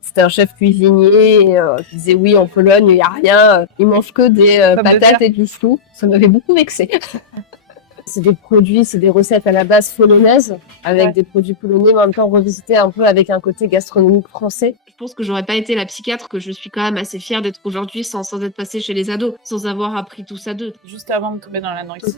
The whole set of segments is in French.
C'était un chef cuisinier qui disait oui, en Pologne, il n'y a rien, ils mangent que des patates et du chou. Ça m'avait beaucoup vexé. C'est des produits, c'est des recettes à la base polonaises, avec des produits polonais, mais en même temps revisités un peu avec un côté gastronomique français. Je pense que j'aurais pas été la psychiatre que je suis quand même assez fière d'être aujourd'hui sans être passée chez les ados, sans avoir appris tout ça d'eux. Juste avant de tomber dans l'anorexie.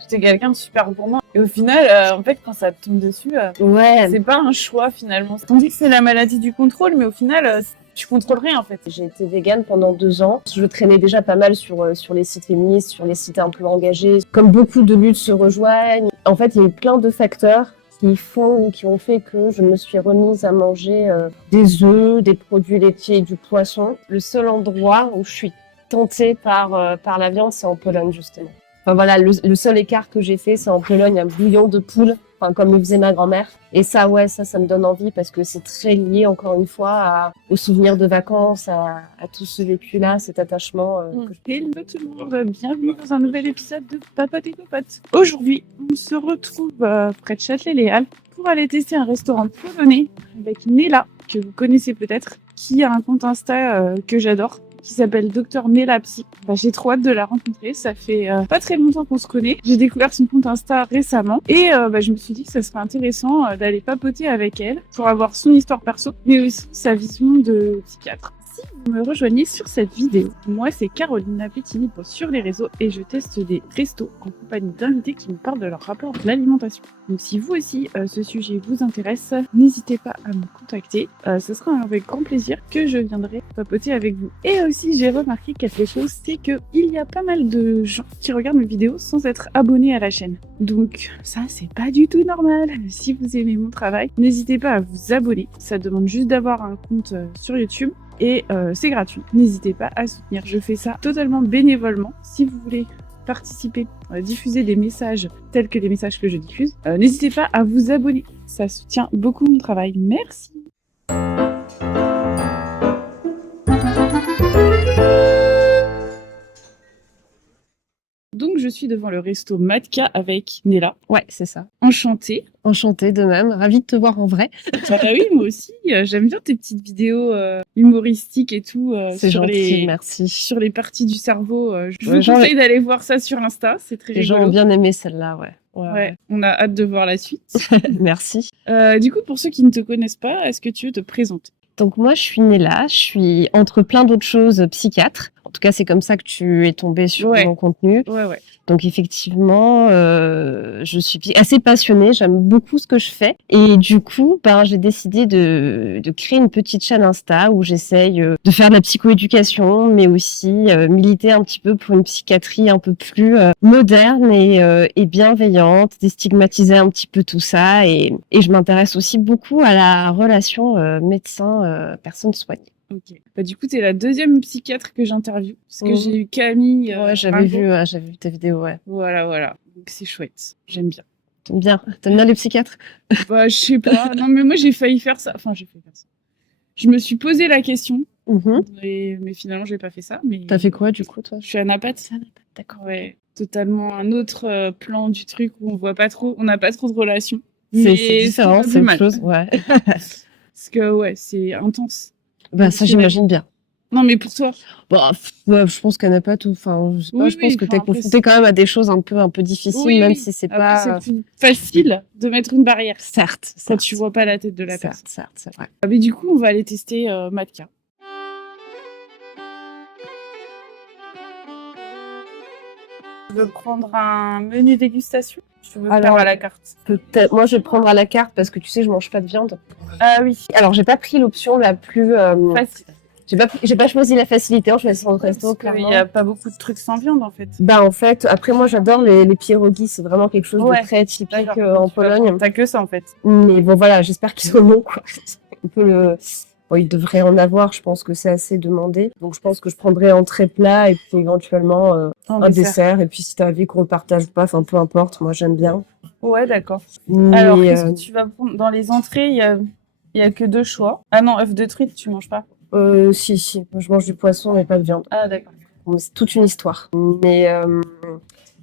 J'étais quelqu'un de super gourmand. Et au final, en fait, quand ça te tombe dessus, c'est pas un choix finalement. On dit que c'est la maladie du contrôle, mais au final, tu contrôles rien en fait. J'ai été végane pendant 2 ans. Je traînais déjà pas mal sur les sites féministes, sur les sites un peu engagés. Comme beaucoup de luttes se rejoignent. En fait, il y a eu plein de facteurs qui ont fait que je me suis remise à manger des œufs, des produits laitiers et du poisson. Le seul endroit où je suis tentée par la viande, c'est en Pologne justement. Enfin voilà, le seul écart que j'ai fait, c'est en Pologne, un bouillon de poule, enfin comme le faisait ma grand-mère. Et ça, ouais, ça me donne envie parce que c'est très lié, encore une fois, aux souvenirs de vacances, à tout ce vécu-là, cet attachement. Hello tout le monde, bienvenue dans un nouvel épisode de Papote et Popote. Aujourd'hui, on se retrouve près de Châtelet-Les-Halles pour aller tester un restaurant polonais avec Nela, que vous connaissez peut-être, qui a un compte Insta que j'adore, qui s'appelle Dr Nela Psy. J'ai trop hâte de la rencontrer, ça fait pas très longtemps qu'on se connaît. J'ai découvert son compte Insta récemment et je me suis dit que ça serait intéressant d'aller papoter avec elle pour avoir son histoire perso, mais aussi sa vision de psychiatre. Si vous me rejoignez sur cette vidéo, moi c'est Caroline Lapetini sur les réseaux et je teste des restos en compagnie d'invités qui me parlent de leur rapport à l'alimentation. Donc si vous aussi ce sujet vous intéresse, n'hésitez pas à me contacter. Ce sera avec grand plaisir que je viendrai papoter avec vous. Et aussi j'ai remarqué quelque chose, c'est que il y a pas mal de gens qui regardent mes vidéos sans être abonnés à la chaîne. Donc ça c'est pas du tout normal. Si vous aimez mon travail, n'hésitez pas à vous abonner. Ça demande juste d'avoir un compte sur YouTube. Et c'est gratuit, n'hésitez pas à soutenir. Je fais ça totalement bénévolement. Si vous voulez participer, diffuser des messages tels que les messages que je diffuse, n'hésitez pas à vous abonner. Ça soutient beaucoup mon travail. Merci. Donc je suis devant le resto Matka avec Nela. Ouais, c'est ça. Enchantée. Enchantée de même, ravie de te voir en vrai. Ah oui, moi aussi. J'aime bien tes petites vidéos humoristiques et tout. C'est gentil, merci. Sur les parties du cerveau. Je vous conseille d'aller voir ça sur Insta, c'est très rigolo. Les gens ont bien aimé celle-là, ouais. On a hâte de voir la suite. Merci. Du coup, pour ceux qui ne te connaissent pas, est-ce que tu veux te présenter ? Donc moi, je suis Nela, je suis entre plein d'autres choses psychiatre. En tout cas, c'est comme ça que tu es tombée sur mon contenu. Ouais. Donc effectivement, je suis assez passionnée, j'aime beaucoup ce que je fais. Et du coup, j'ai décidé de créer une petite chaîne Insta où j'essaye de faire de la psychoéducation, mais aussi militer un petit peu pour une psychiatrie un peu plus moderne et bienveillante, déstigmatiser un petit peu tout ça. Et je m'intéresse aussi beaucoup à la relation médecin-personne soignée. Ok. Du coup, t'es la deuxième psychiatre que j'interviewe. Parce que j'ai eu Camille. J'avais vu ta vidéo, ouais. Voilà. Donc c'est chouette. J'aime bien. T'aimes bien les psychiatres ? Je sais pas. Non, mais moi, j'ai failli faire ça. Je me suis posé la question. Mais finalement, j'ai pas fait ça. Mais... T'as fait quoi, du coup, toi ? Je suis anapathe. D'accord. Ouais. Totalement un autre plan du truc où on n'a pas trop de relations. C'est différent, c'est autre chose, ouais. Parce que, c'est intense. Ça, j'imagine bien. Non, mais pour toi. Je pense qu'elle n'a pas tout. Enfin, je sais pas, je pense que t'es confrontée quand même à des choses un peu difficiles, même si c'est pas. C'est plus facile de mettre une barrière. Certes. Quand tu vois pas la tête de la personne. Certes, c'est vrai. Mais du coup, on va aller tester Matka. Tu veux prendre un menu dégustation ? Tu veux faire à la carte ? Peut-être. Moi, je vais prendre à la carte parce que tu sais, je mange pas de viande. Ah oui. Alors, j'ai pas pris l'option la plus facile. J'ai pas choisi la facilité. Je vais essayer de resto. Il y a pas beaucoup de trucs sans viande en fait. En fait, après moi, j'adore les pierogies. C'est vraiment quelque chose de très typique en Pologne. T'as que ça en fait. Mais bon, voilà, j'espère qu'ils sont bons quoi. Un peu il devrait en avoir, je pense que c'est assez demandé. Donc je pense que je prendrai entrée plat et puis éventuellement un dessert. Et puis si t'as envie qu'on le partage pas, peu importe, moi j'aime bien. Ouais, d'accord. Alors qu'est-ce que tu vas prendre ? Dans les entrées, il y a que 2 choix. Ah non, œuf de truite, tu manges pas ? Si. Moi, je mange du poisson mais pas de viande. Ah d'accord. C'est toute une histoire. Mais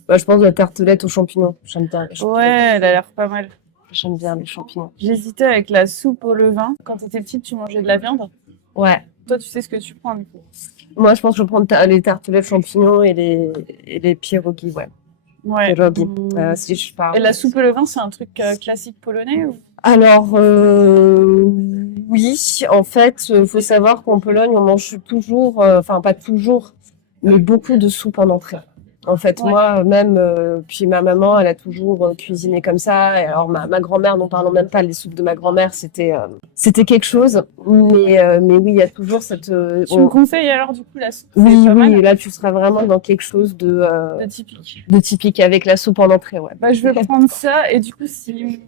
je pense de la tartelette aux champignons. J'aime bien les champignons. Ouais, elle a l'air pas mal. J'aime bien les champignons. J'hésitais avec la soupe au levain. Quand t'étais petite, tu mangeais de la viande ? Ouais. Toi, tu sais ce que tu prends, du coup. Moi, je pense que je prends les tartelettes champignons et les pierogies, ouais. Ouais. Pierogi. Si je parle. Et la soupe et le vin, c'est un truc classique polonais ou... Alors, oui, en fait, faut savoir qu'en Pologne, on mange toujours, enfin pas toujours, mais beaucoup de soupe en entrée. En fait, Ouais. moi, même, puis ma maman, elle a toujours cuisiné comme ça. Et alors, ma grand-mère, n'en parlons même pas, les soupes de ma grand-mère, c'était quelque chose. Mais oui, il y a toujours cette... Tu me conseilles alors, du coup, la soupe? Oui, C'est pas oui, mal. là, tu seras vraiment dans quelque chose De typique. de typique avec la soupe en entrée, ouais. Bah, je vais prendre ça et du coup, si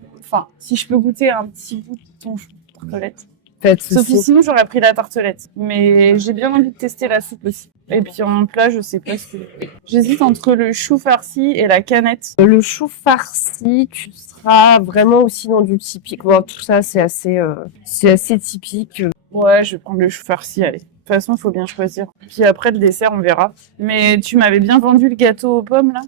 je peux goûter un petit bout de ton tartelette. Pas de Sauf que souci. sinon, j'aurais pris la tartelette. Mais j'ai bien envie de tester la soupe aussi. Et puis en plat, je sais pas ce que... J'hésite entre le chou farci et la canette. Le chou farci, tu seras vraiment aussi dans du typique. Bon, tout ça, c'est assez typique. Ouais, je vais prendre le chou farci, allez. De toute façon, il faut bien choisir. Puis après, le dessert, on verra. Mais tu m'avais bien vendu le gâteau aux pommes, là.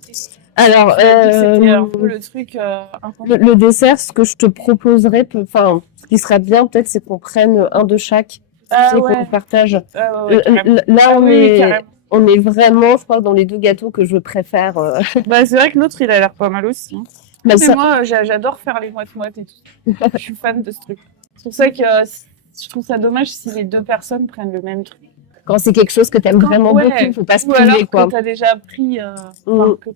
Alors, Tu m'as dit que c'était un peu le truc incontournable. le dessert, ce que je te proposerais, enfin, ce qui serait bien, peut-être, c'est qu'on prenne un de chaque. Ah Tu sais, ouais. qu'on partage. Ouais, carrément. Là, Ah oui, carrément. on est vraiment, je crois, dans les deux gâteaux que je préfère. Bah, c'est vrai que l'autre, il a l'air pas mal aussi. Hein. Mais Mais ça, moi, j'adore faire les moite-moite et tout. Je suis fan de ce truc. C'est pour ça que je trouve ça dommage si les deux personnes prennent le même truc. quand c'est quelque chose que t'aimes vraiment Ouais. beaucoup, faut pas se Ou alors priver, quoi. que t'as déjà pris, que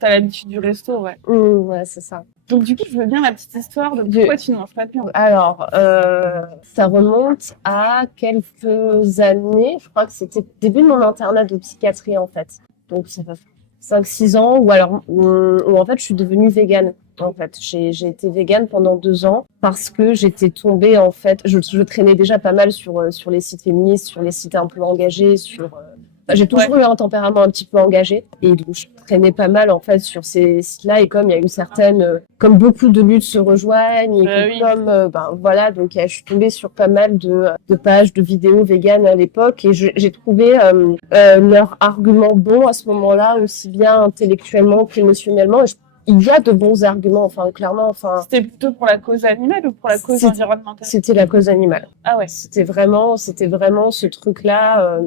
t'as l'habitude du resto, ouais. Ouais, c'est ça. Donc du coup, je veux bien la petite histoire de pourquoi tu ne manges pas de viande. Alors, ça remonte à quelques années. Je crois que c'était le début de mon internat de psychiatrie, en fait. Donc, ça fait 5-6 ans, ou alors, où en fait, je suis devenue végane. En fait, j'ai été végane pendant 2 ans parce que j'étais tombée, en fait, je traînais déjà pas mal sur les sites féministes, sur les sites un peu engagés, j'ai toujours eu un tempérament un petit peu engagé et donc je traînais pas mal en fait sur ces sites-là et comme il y a une certaine, comme beaucoup de luttes se rejoignent et que Oui. comme voilà donc je suis tombée sur pas mal de pages de vidéos véganes à l'époque et j'ai trouvé leurs arguments bons à ce moment-là aussi bien intellectuellement qu'émotionnellement. Il y a de bons arguments, enfin clairement, enfin. C'était plutôt pour la cause animale ou pour la cause environnementale? C'était la cause animale. Ah ouais. C'était vraiment ce truc-là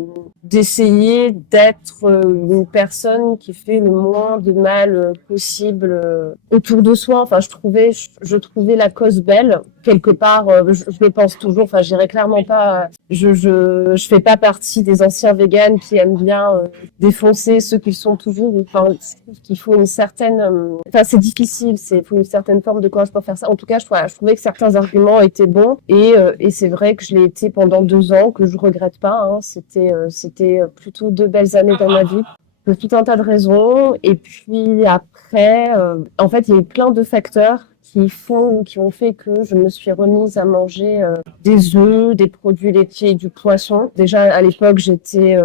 d'essayer d'être une personne qui fait le moins de mal possible autour de soi. Enfin, je trouvais la cause belle quelque part. Je le pense toujours. Enfin, j'irai clairement pas. Je fais pas partie des anciens véganes qui aiment bien défoncer ceux qui le sont toujours. Enfin, qu'il faut une certaine. Enfin, c'est difficile. Il faut une certaine forme de courage pour faire ça. En tout cas, je trouvais que certains arguments étaient bons et c'est vrai que je l'ai été pendant 2 ans, que je regrette pas. Hein. C'était plutôt 2 belles années dans ma vie. Pour tout un tas de raisons. Et puis après, en fait, il y a eu plein de facteurs qui ont fait que je me suis remise à manger des œufs, des produits laitiers et du poisson. Déjà à l'époque, j'étais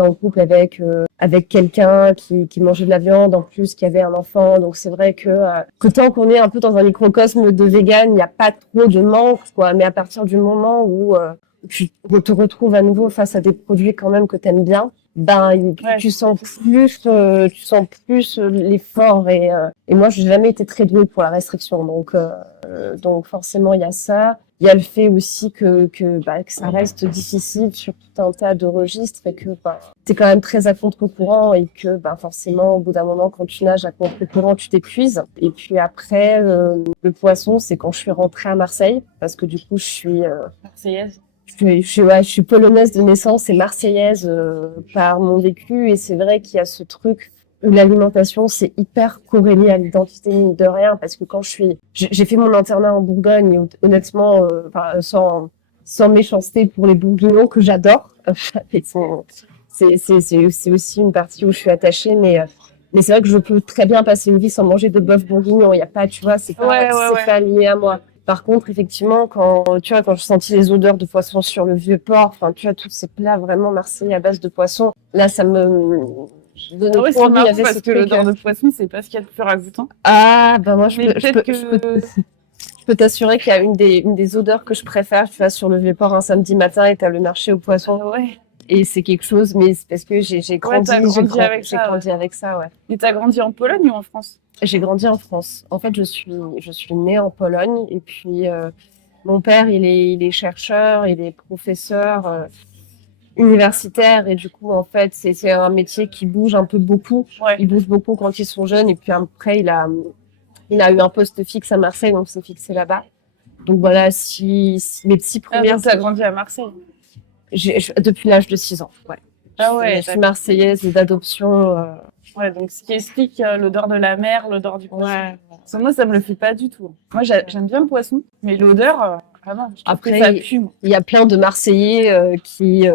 en couple avec quelqu'un qui mangeait de la viande, en plus qui avait un enfant. Donc c'est vrai que tant qu'on est un peu dans un microcosme de vegan, il n'y a pas trop de manque, quoi. Mais à partir du moment où tu te retrouves à nouveau face à des produits quand même que t'aimes bien, tu sens plus l'effort et moi j'ai jamais été très douée pour la restriction donc forcément il y a ça. Il y a le fait aussi que ça reste difficile sur tout un tas de registres et que t'es quand même très à contre-courant et que forcément au bout d'un moment quand tu nages à contre-courant tu t'épuises. Et puis après le poisson, c'est quand je suis rentrée à Marseille parce que du coup je suis Marseillaise. Je suis polonaise de naissance et marseillaise par mon vécu et c'est vrai qu'il y a ce truc où l'alimentation c'est hyper corrélé à l'identité mine de rien parce que quand j'ai fait mon internat en Bourgogne et honnêtement sans méchanceté pour les Bourguignons que j'adore c'est aussi une partie où je suis attachée mais c'est vrai que je peux très bien passer une vie sans manger de bœuf bourguignon, il y a pas, tu vois, c'est pas lié à moi. Par contre, effectivement, quand je sentis les odeurs de poisson sur le vieux port, enfin, tu vois, tous ces plats vraiment marseillais à base de poisson, là, ça me donnait trop c'est envie. marrant Il y avait parce ce que truc, l'odeur de poisson, c'est pas ce qu'il y a de plus ragoûtant. Ah, moi, Mais je peux t'assurer qu'il y a une des odeurs que je préfère. Tu vas sur le vieux port un samedi matin et t'as le marché aux poissons. Ouais. Et c'est quelque chose, mais c'est parce que j'ai grandi avec ça, ouais. Et t'as grandi en Pologne ou en France? J'ai grandi en France. En fait, je suis née en Pologne et puis Mon père, il est chercheur, il est professeur universitaire et du coup, en fait, c'est un métier qui bouge un peu beaucoup. Ouais. Il bouge beaucoup quand ils sont jeunes et puis après, il a eu un poste fixe à Marseille, donc c'est fixé là-bas. Donc voilà, si mes petits Ah, premières... donc t'as grandi à Marseille. Depuis l'âge de 6 ans, ouais. Ah ouais, Je suis marseillaise d'adoption. Ouais, donc ce qui explique l'odeur de la mer, l'odeur du poisson. Ouais. Parce que moi, ça me le fait pas du tout. Moi, j'aime bien le poisson, mais l'odeur, vraiment, je trouve Après, que ça pue. Moi. il y a plein de Marseillais qui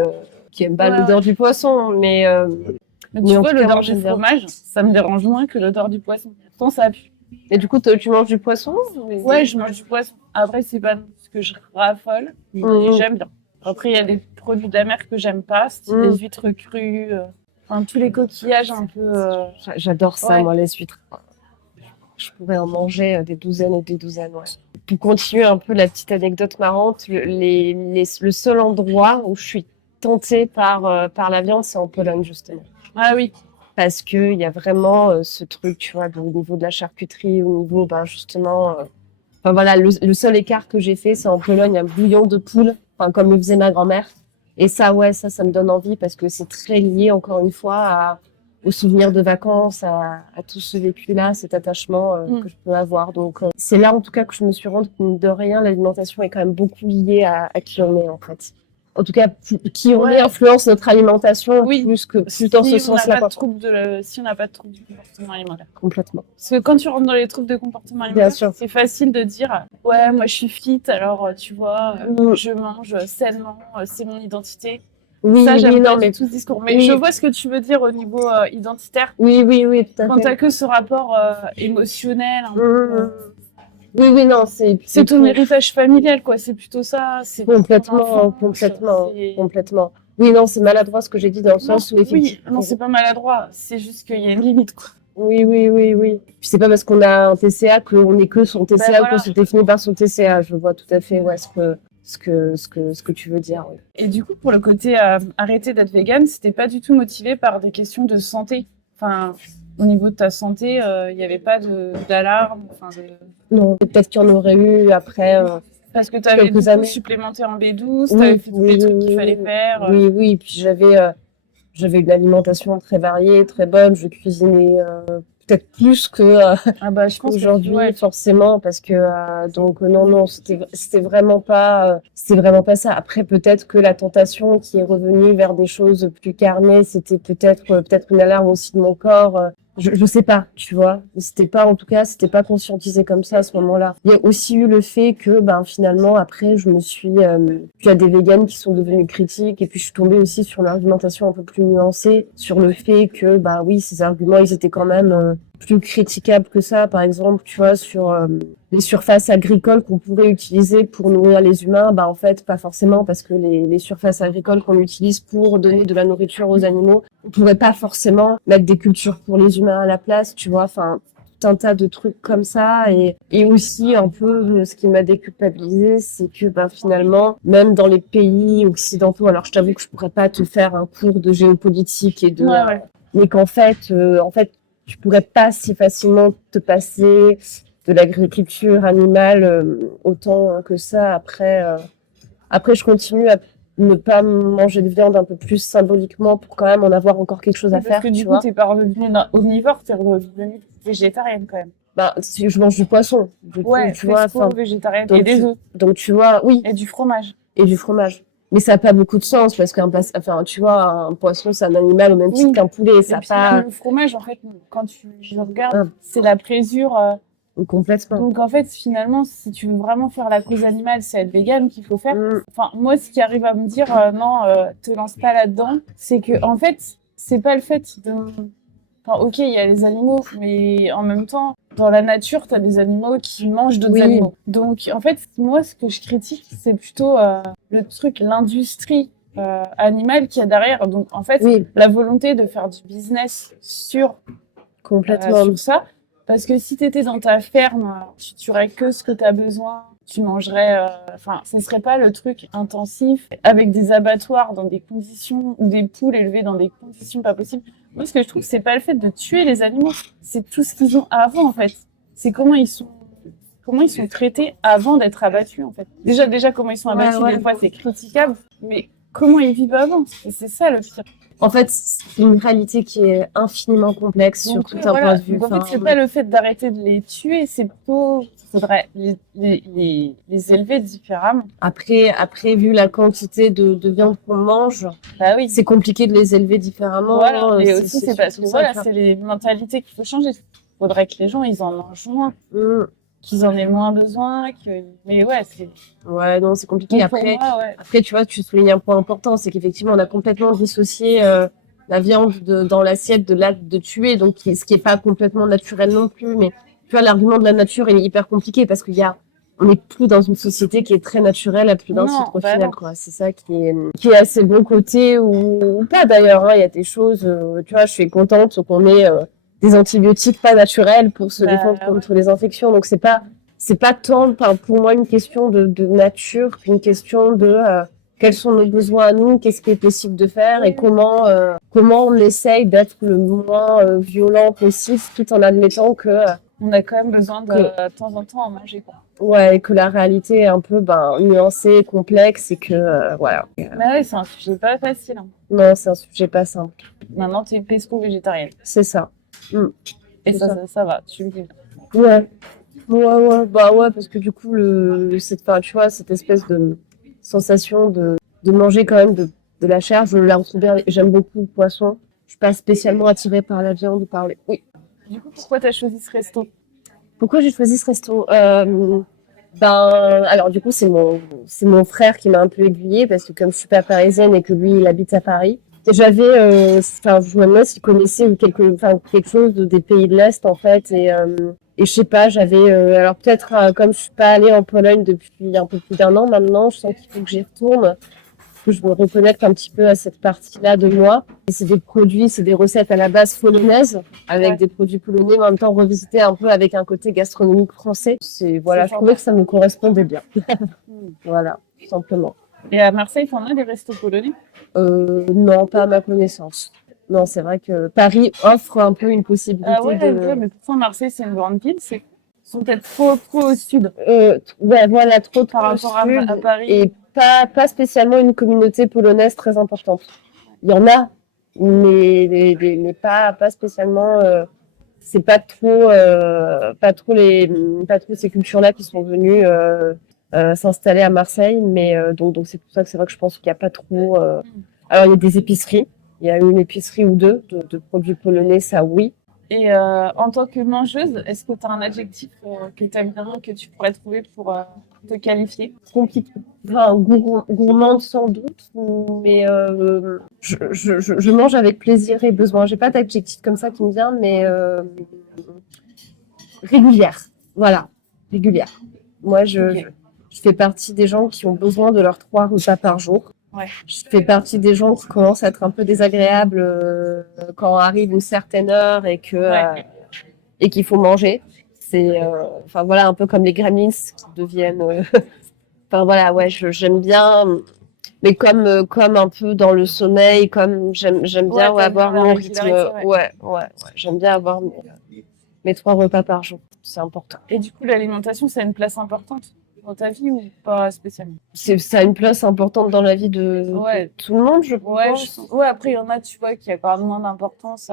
aiment pas l'odeur du poisson, mais Mais mais tu en vois, tout cas, l'odeur moi, du j'aime bien. fromage, ça me dérange moins que l'odeur du poisson. Pourtant, ça pue. Et du coup, tu manges du poisson? Ouais, je mange du poisson. Après, c'est pas ce que je raffole, mais Mhm. j'aime bien. Après, il y a des produits de la mer que j'aime pas, style Mhm. les huîtres crues, enfin, tous les coquillages un peu... J'adore ça, Ouais. moi, les huîtres. Je pourrais en manger des douzaines et des douzaines, ouais. Pour continuer un peu la petite anecdote marrante, le seul endroit où je suis tentée par la viande, c'est en Pologne, justement. Ah oui, Parce que il y a vraiment ce truc, tu vois, au niveau de la charcuterie, au niveau, ben, justement... Enfin voilà, le seul écart que j'ai fait, c'est en Pologne, un bouillon de poule, enfin comme le faisait ma grand-mère. Et ça, ouais, ça me donne envie parce que c'est très lié, encore une fois, aux souvenirs de vacances, à tout ce vécu-là, cet attachement que je peux avoir. Donc, c'est là, en tout cas, que je me suis rendu compte de rien, l'alimentation est quand même beaucoup liée à qui on est, en fait. En tout cas, qui on est influence notre alimentation Oui. plus dans ce sens-là. Quoi. Si on n'a pas de trouble du comportement alimentaire. Complètement. Parce que quand tu rentres dans les troubles de comportement alimentaire, Bien sûr. c'est facile de dire ouais, moi je suis fit, alors tu vois, je mange sainement, c'est mon identité. Oui, ça, j'aime pas non, mais tout ce discours. Mais oui. je vois ce que tu veux dire au niveau identitaire. Oui, tout à Quand fait. t'as que ce rapport émotionnel, un peu, Oui, non, c'est ton héritage familial, quoi. C'est plutôt ça. C'est complètement. Oui, non, c'est maladroit ce que j'ai dit dans le sens où oui, non, c'est pas maladroit. C'est juste qu'il y a une limite, quoi. Oui. Puis c'est pas parce qu'on a un TCA qu'on est que son TCA Ben ou qu'on se définit par son TCA. Je vois tout à fait ce que tu veux dire. Oui. Et du coup, pour le côté arrêter d'être végane, c'était pas du tout motivé par des questions de santé. Enfin, au niveau de ta santé, il n'y avait pas d'alarme. Non, peut-être qu'il y en aurait eu après. Parce que tu avais quelques années supplémenté en B12, tu avais fait tous les trucs qu'il fallait faire. Oui. Puis j'avais une alimentation très variée, très bonne. Je cuisinais peut-être plus que je pense aujourd'hui, que, forcément, parce que donc non, c'était vraiment pas ça. Après, peut-être que la tentation qui est revenue vers des choses plus carnées, c'était peut-être une alarme aussi de mon corps. Je sais pas, tu vois. C'était pas conscientisé comme ça à ce moment-là. Il y a aussi eu le fait que, finalement, après, je me suis, il y a des véganes qui sont devenus critiques et puis je suis tombée aussi sur l'argumentation un peu plus nuancée sur le fait que, oui, ces arguments, ils étaient quand même plus critiquables que ça. Par exemple, tu vois, sur les surfaces agricoles qu'on pourrait utiliser pour nourrir les humains, en fait, pas forcément, parce que les surfaces agricoles qu'on utilise pour donner de la nourriture aux animaux, on pourrait pas forcément mettre des cultures pour les humains à la place, tu vois, enfin, tout un tas de trucs comme ça. Et aussi, un peu, ce qui m'a déculpabilisée, c'est que, finalement, même dans les pays occidentaux, alors je t'avoue que je pourrais pas te faire un cours de géopolitique et mais qu'en fait, tu pourrais pas si facilement te passer de l'agriculture animale autant que ça. Après, je continue à ne pas manger de viande un peu plus symboliquement pour quand même en avoir encore quelque chose à faire. Parce que du coup, t'es pas redevenue omnivore, t'es redevenue végétarienne quand même. Je mange du poisson. Du coup, tu vois, végétarienne donc et des œufs. Donc tu vois, oui. Et du fromage. Mais ça n'a pas beaucoup de sens parce tu vois, un poisson, c'est un animal au même titre qu'un poulet. Ça pas... Le fromage, en fait, quand tu le regardes, c'est la présure. Complètement. Donc, en fait, finalement, si tu veux vraiment faire la cause animale, c'est être végane qu'il faut faire. Enfin, moi, ce qui arrive à me dire, non, te lance pas là-dedans, c'est que, en fait, c'est pas le fait de... Enfin, ok, il y a les animaux, mais en même temps, dans la nature, tu as des animaux qui mangent d'autres animaux. Donc, en fait, moi, ce que je critique, c'est plutôt le truc, l'industrie animale qu'il y a derrière. Donc, en fait, la volonté de faire du business sur ça. Parce que si tu étais dans ta ferme, tu tuerais que ce que tu as besoin. Tu mangerais... ce ne serait pas le truc intensif avec des abattoirs dans des conditions, ou des poules élevées dans des conditions pas possibles. Moi, ce que je trouve, c'est pas le fait de tuer les animaux, c'est tout ce qu'ils ont avant, en fait. C'est comment ils comment ils sont traités avant d'être abattus, en fait. Déjà comment ils sont abattus, Ouais. des fois, c'est critiquable, mais comment ils vivent avant? Et c'est ça le pire. En fait, c'est une réalité qui est infiniment complexe sur tout un point de vue. Donc, en fait, c'est pas le fait d'arrêter de les tuer, c'est plutôt, faudrait les élever différemment. Après, vu la quantité de viande qu'on mange, Bah oui. c'est compliqué de les élever différemment. Voilà. Et aussi, c'est parce que surtout voilà, ça, c'est les mentalités qu'il faut changer. Faudrait que les gens, ils en mangent moins, qu'ils en aient moins besoin, mais ouais, c'est... Ouais, non, c'est compliqué. Pour moi, ouais. Après, tu vois, tu soulignes un point important, c'est qu'effectivement, on a complètement dissocié la viande dans l'assiette de l'acte de tuer, donc ce qui est pas complètement naturel non plus. Mais tu vois, l'argument de la nature est hyper compliqué parce on n'est plus dans une société qui est très naturelle à plus d'un titre au final, quoi. C'est ça qui est assez bon côté ou pas d'ailleurs. Hein. Il y a des choses, tu vois, je suis contente qu'on ait des antibiotiques pas naturels pour se défendre contre les infections. Donc c'est pas tant, pour moi, une question de nature qu'une question de quels sont nos besoins à nous, qu'est-ce qui est possible de faire et comment on essaye d'être le moins violent possible tout en admettant que on a quand même besoin de temps en temps en manger, quoi. Ouais, et que la réalité est un peu nuancée, complexe et que voilà. Mais ouais, c'est un sujet pas facile. Hein. Non, c'est un sujet pas simple. Maintenant, tu es pesco-végétarienne. C'est ça. Et ça va, tu le vis. Ouais. Bah ouais, parce que du coup, tu vois, cette espèce de sensation de manger quand même de la chair, je la retrouve bien. J'aime beaucoup le poisson. Je suis pas spécialement attirée par la viande ou par les... Oui. Du coup, pourquoi t'as choisi ce resto? Pourquoi j'ai choisi ce resto? Alors du coup, c'est mon frère qui m'a un peu aiguillée parce que comme je suis pas parisienne et que lui, il habite à Paris, j'avais, je me demande s'il connaissait quelque chose des pays de l'Est en fait et je sais pas, j'avais alors peut-être comme je suis pas allée en Pologne depuis un peu plus d'un an maintenant, je sens qu'il faut que j'y retourne, que je me reconnecte un petit peu à cette partie-là de moi. Et c'est des recettes à la base polonaises avec des produits polonais, mais en même temps revisiter un peu avec un côté gastronomique français. Je trouvais que ça me correspondait bien. Voilà, tout simplement. Et à Marseille, t'en as des restos polonais? Non, pas à ma connaissance. Non, c'est vrai que Paris offre un peu une possibilité ouais, mais pourtant Marseille, c'est une grande ville, ils sont peut-être trop au sud. Ouais, voilà, trop par rapport à Paris. Et pas spécialement une communauté polonaise très importante. Il y en a, mais pas spécialement. C'est pas trop ces cultures-là qui sont venues s'installer à Marseille, mais donc c'est pour ça que c'est vrai que je pense qu'il y a pas trop. Alors il y a des épiceries, il y a une épicerie ou deux de produits polonais, ça oui. Et en tant que mangeuse, est-ce que tu as un adjectif que tu aimes bien, que tu pourrais trouver pour te qualifier? Compliqué. Enfin, gourmande sans doute, mais je mange avec plaisir et besoin. J'ai pas d'adjectif comme ça qui me vient, mais régulière. Voilà, régulière. Moi, je fais partie des gens qui ont besoin de leurs 3 repas par jour. Ouais. Je fais partie des gens qui commencent à être un peu désagréables quand arrive une certaine heure et et qu'il faut manger. C'est voilà, un peu comme les gremlins qui deviennent enfin voilà, ouais, j'aime bien, mais comme un peu dans le sommeil, comme j'aime bien avoir mon rythme. Ouais, j'aime bien avoir mes 3 repas par jour. C'est important. Et du coup, l'alimentation, ça a une place importante dans ta vie ou pas spécialement? Ça a une place importante dans la vie de tout le monde, je pense. Ouais, après, il y en a, tu vois, qui accordent moins d'importance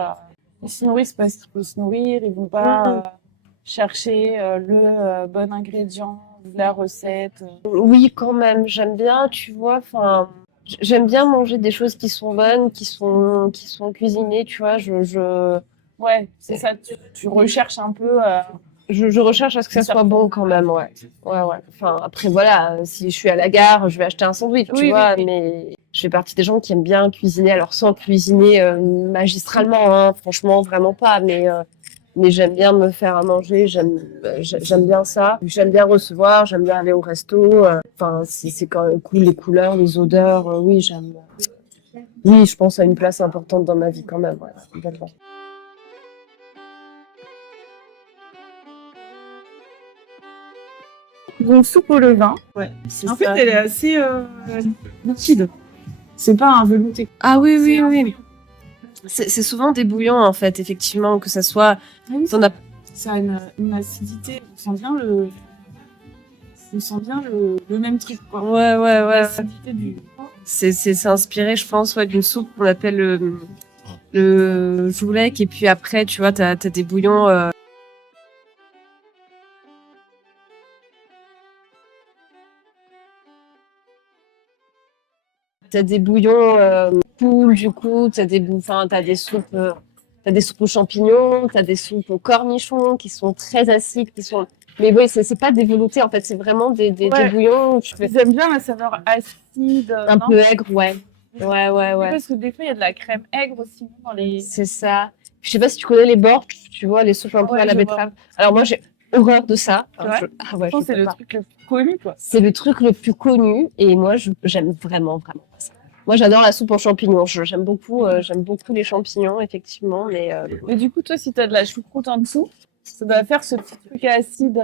Ils se nourrissent parce qu'il faut se nourrir, ils vont pas chercher le bon ingrédient, la recette. Oui, quand même, j'aime bien, tu vois, j'aime bien manger des choses qui sont bonnes, qui sont cuisinées, tu vois, Ouais, c'est ça, tu recherches un peu... Je recherche à ce que ça soit bon quand même, ouais. Enfin, après, voilà, si je suis à la gare, je vais acheter un sandwich, tu vois, mais je fais partie des gens qui aiment bien cuisiner, alors sans cuisiner magistralement, hein, franchement, vraiment pas, mais j'aime bien me faire à manger, j'aime bien ça. J'aime bien recevoir, j'aime bien aller au resto, enfin, c'est quand même cool, les couleurs, les odeurs, oui, j'aime. Oui, je pense à une place importante dans ma vie quand même, ouais, complètement. Donc, soupe au levain. Ouais, en fait, elle est assez liquide. C'est pas un velouté. Ah oui. C'est souvent des bouillons, en fait, effectivement, que ça soit... Ça a une acidité. On sent bien on sent bien le même truc, quoi. Ouais. L'acidité du... C'est inspiré, je pense, d'une soupe qu'on appelle le joulek. Et puis après, tu vois, t'as des bouillons. T'as des bouillons poules, du coup, t'as des soupes. T'as des soupes aux champignons, t'as des soupes aux cornichons qui sont très acides, Mais oui, c'est pas des veloutés, en fait, c'est vraiment des bouillons où tu fais J'aime bien la saveur acide. un non peu aigre, ouais. Oui, Ouais. parce que des fois, il y a de la crème aigre aussi dans les... C'est ça. Je sais pas si tu connais les bortsch, tu vois, les soupes un peu Ouais, à la je betterave. Alors moi, j'ai horreur de ça. C'est vrai Ah ouais, Je pense que c'est peux le pas. truc le plus connu, quoi. C'est le truc le plus connu et moi, j'aime vraiment pas ça. Moi, j'adore la soupe aux champignons. J'aime beaucoup les champignons, effectivement, mais Mais du coup, toi, si t'as de la choucroute en dessous, ça doit faire ce petit truc acide,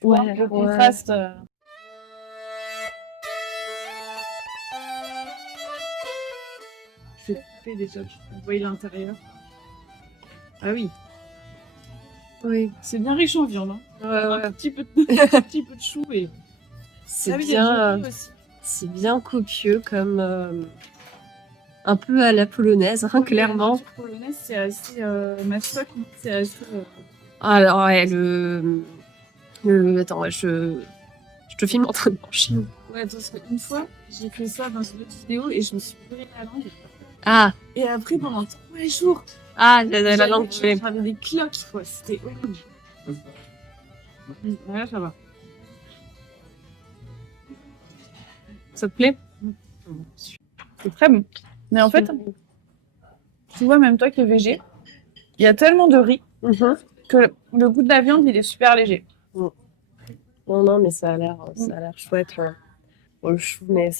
tu vois, Ouais, le ouais. contraste. Je vais couper déjà, vous voyez l'intérieur. Ah oui, oui. c'est bien riche en viande. Hein. Un petit peu de chou et... C'est Ah oui, il y a bien, du riz aussi. c'est bien copieux comme un peu à la polonaise, hein, clairement. La polonaise, c'est assez mastoc, c'est assez... Alors ouais, attends, ouais, je te filme en train de manger. Ouais, parce qu'une fois, j'ai fait ça dans une autre vidéo et je me suis brûlé la langue. Ah, Et après, pendant 3 jours, la langue, j'avais des cloques, quoi. C'était horrible. Ouais, ça va. ça te plaît? C'est très bon. Mais en fait, tu vois, même toi qui es végé, il y a tellement de riz que le goût de la viande, il est super léger. Non, mais ça a l'air chouette. Ouais. Bon, mais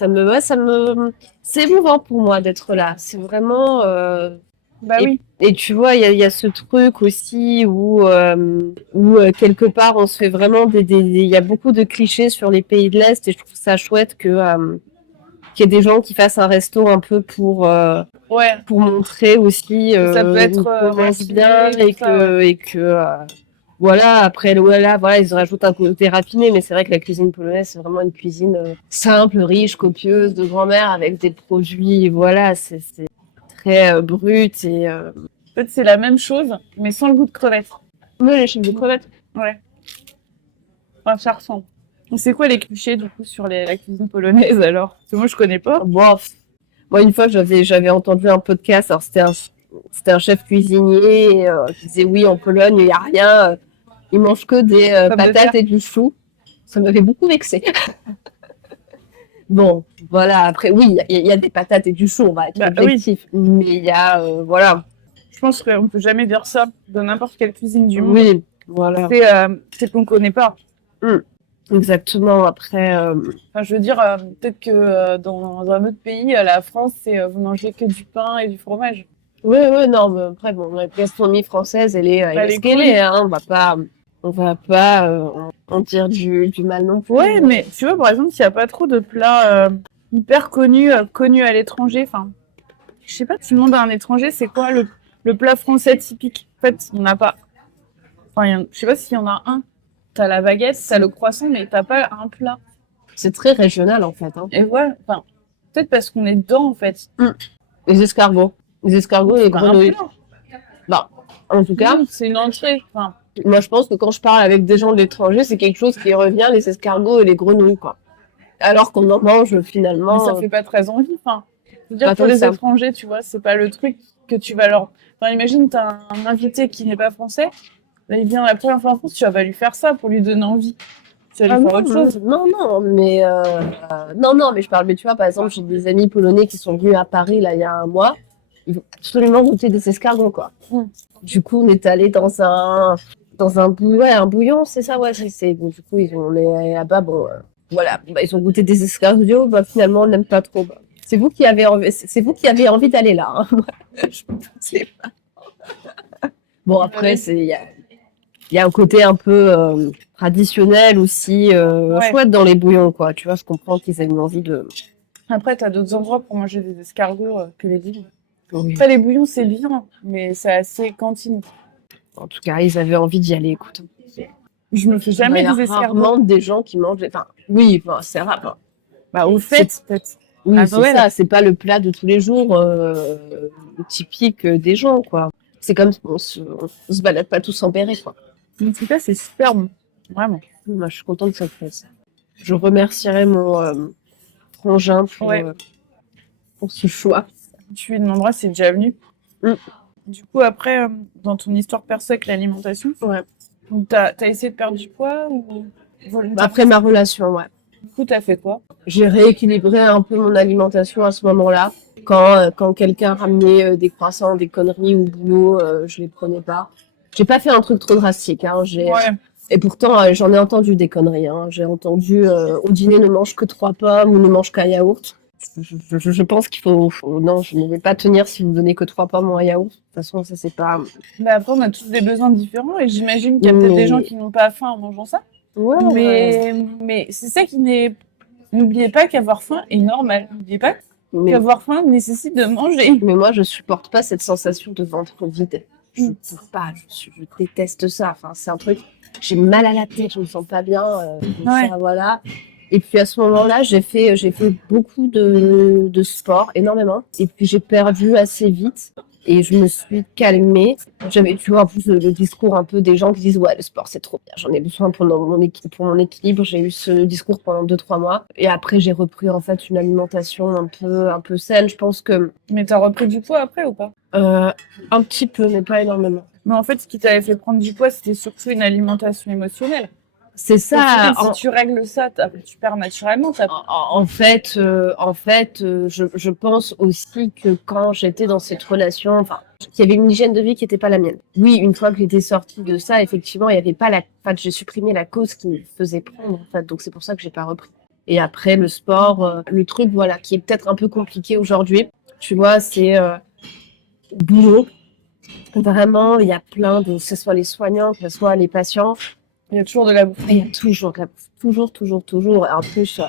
c'est émouvant pour moi d'être là. C'est vraiment. Bah oui. Et tu vois, il y a ce truc aussi où quelque part on se fait vraiment il y a beaucoup de clichés sur les pays de l'Est et je trouve ça chouette qu'il y ait des gens qui fassent un resto un peu Ouais. pour montrer aussi Ça peut être qu'on mange raffiné, bien tout ça, et que voilà, après voilà, ils rajoutent un côté raffiné, mais c'est vrai que la cuisine polonaise, c'est vraiment une cuisine simple, riche, copieuse, de grand-mère, avec des produits, voilà, c'est très brut et... En fait, c'est la même chose, mais sans le goût de crevette. Oui, les chips de crevettes. Ouais. Enfin, ça ressemble. C'est quoi les clichés, du coup, sur la cuisine polonaise, alors? Parce que moi, je connais pas. Moi, une fois, j'avais entendu un podcast, alors c'était un chef cuisinier qui disait, oui, en Pologne, il n'y a rien, ils mangent que des patates et du chou. Ça m'avait beaucoup vexé. Bon, voilà, après, oui, il y a des patates et du chou, on va être objectif. Oui. Mais il y a, voilà. Je pense qu'on ne peut jamais dire ça de n'importe quelle cuisine du monde. Oui, voilà. C'est qu'on ne connaît pas. Exactement, après... Enfin, je veux dire, peut-être que dans un autre pays, la France, c'est vous mangez que du pain et du fromage. Oui, non, mais après, bon, la gastronomie française, elle est ce qu'elle est, hein, on va pas en dire du mal non plus. Ouais, mais tu vois, par exemple, s'il n'y a pas trop de plats hyper connus à l'étranger, enfin, je sais pas, tu demandes à un étranger, c'est quoi le plat français typique? En fait, il n'y en a pas. Enfin, je sais pas s'il y en a un. T'as la baguette, t'as le croissant, mais t'as pas un plat. C'est très régional, en fait. Hein. Et ouais, enfin, peut-être parce qu'on est dedans, en fait. Les escargots et les grenouilles. Bah, en tout cas, c'est une entrée. Enfin, moi, je pense que quand je parle avec des gens de l'étranger, c'est quelque chose qui revient, les escargots et les grenouilles, quoi. Alors qu'on en mange, finalement... Mais ça fait pas très envie, enfin. Je veux dire, pour les étrangers, tu vois, c'est pas le truc que tu vas leur... Enfin, imagine, t'as un invité qui n'est pas français, là, il vient la première fois en France, tu vas lui faire ça pour lui donner envie. Tu vas lui faire autre chose. Non, mais je parle, mais tu vois, par exemple, j'ai des amis polonais qui sont venus à Paris, là, il y a un mois, ils vont absolument goûter des escargots, quoi. Du coup, on est allé dans un bouillon, c'est ça, ouais, bon, du coup, on est là-bas, bon, voilà, ils ont goûté des escargots, bah, finalement, on n'aime pas trop, bah. C'est vous qui avez envie d'aller là, hein. Je ne sais pas. Bon, après, il y a un côté un peu traditionnel aussi, chouette dans les bouillons, quoi. Tu vois, je comprends qu'ils aient une envie de... Après, t'as d'autres endroits pour manger des escargots que les bouillons. Oui. Après, les bouillons, c'est bien, mais c'est assez cantine. En tout cas, ils avaient envie d'y aller, écoute. Je me fais jamais Il y a des escargots. rarement des gens qui mangent. Enfin, oui, enfin, c'est rare. Enfin, Bah, au fait, peut-être. oui, À c'est Noël. ça. C'est pas le plat de tous les jours typique des gens, quoi. C'est comme on se balade pas tous en béret, quoi. En tout cas, c'est super bon. Vraiment. Moi, je suis contente que ça te fasse. Je remercierai mon frangin Ouais. pour ce choix. Tu lui demanderas si c'est déjà venu. Mm. Du coup, après, dans ton histoire perso avec l'alimentation, Ouais. donc t'as essayé de perdre du poids ou volontairement? Après ma relation, ouais. Du coup, t'as fait quoi? J'ai rééquilibré un peu mon alimentation à ce moment-là. Quand quelqu'un ramenait des croissants, des conneries au boulot, je les prenais pas. J'ai pas fait un truc trop drastique, hein. Ouais. Et pourtant, j'en ai entendu des conneries, hein. J'ai entendu au dîner ne mange que 3 pommes ou ne mange qu'un yaourt. Je pense qu'il non, je ne vais pas tenir si vous donnez que 3 pommes ou un yaourt. De toute façon, ça c'est pas. Mais après, on a tous des besoins différents et j'imagine qu'il y a peut-être des gens qui n'ont pas faim en mangeant ça. Ouais. Mais c'est ça qui n'est. N'oubliez pas qu'avoir faim est normal. N'oubliez pas Mais, qu'avoir faim nécessite de manger. mais moi, je supporte pas cette sensation de ventre vide. Je Mm. peux pas. Je déteste ça. Enfin, c'est un truc. J'ai mal à la tête. Je me sens pas bien. Ouais. Ça, voilà. Et puis à ce moment-là, j'ai fait beaucoup de sport, énormément. Et puis j'ai perdu assez vite. Et je me suis calmée. J'avais, tu vois, en plus le discours un peu des gens qui disent ouais, le sport c'est trop bien, j'en ai besoin pour mon équilibre. J'ai eu ce discours pendant 2-3 mois. Et après, j'ai repris en fait une alimentation un peu saine. Je pense que Mais t'as repris du poids après ou pas? un petit peu, mais pas énormément. Mais en fait, ce qui t'avait fait prendre du poids, c'était surtout une alimentation émotionnelle. C'est ça. Si tu règles ça, tu perds naturellement. En fait, je pense aussi que quand j'étais dans cette relation, enfin, qu'il y avait une hygiène de vie qui n'était pas la mienne. Oui, une fois que j'étais sortie de ça, effectivement, il y avait pas enfin, j'ai supprimé la cause qui me faisait prendre, en fait. Donc c'est pour ça que j'ai pas repris. Et après, le sport, le truc, voilà, qui est peut-être un peu compliqué aujourd'hui, tu vois, c'est boulot. Vraiment, il y a plein de, que ce soit les soignants, que ce soit les patients, Il y a toujours de la bouffe. il y a toujours de la bouffe. Toujours, toujours, toujours. Et en plus,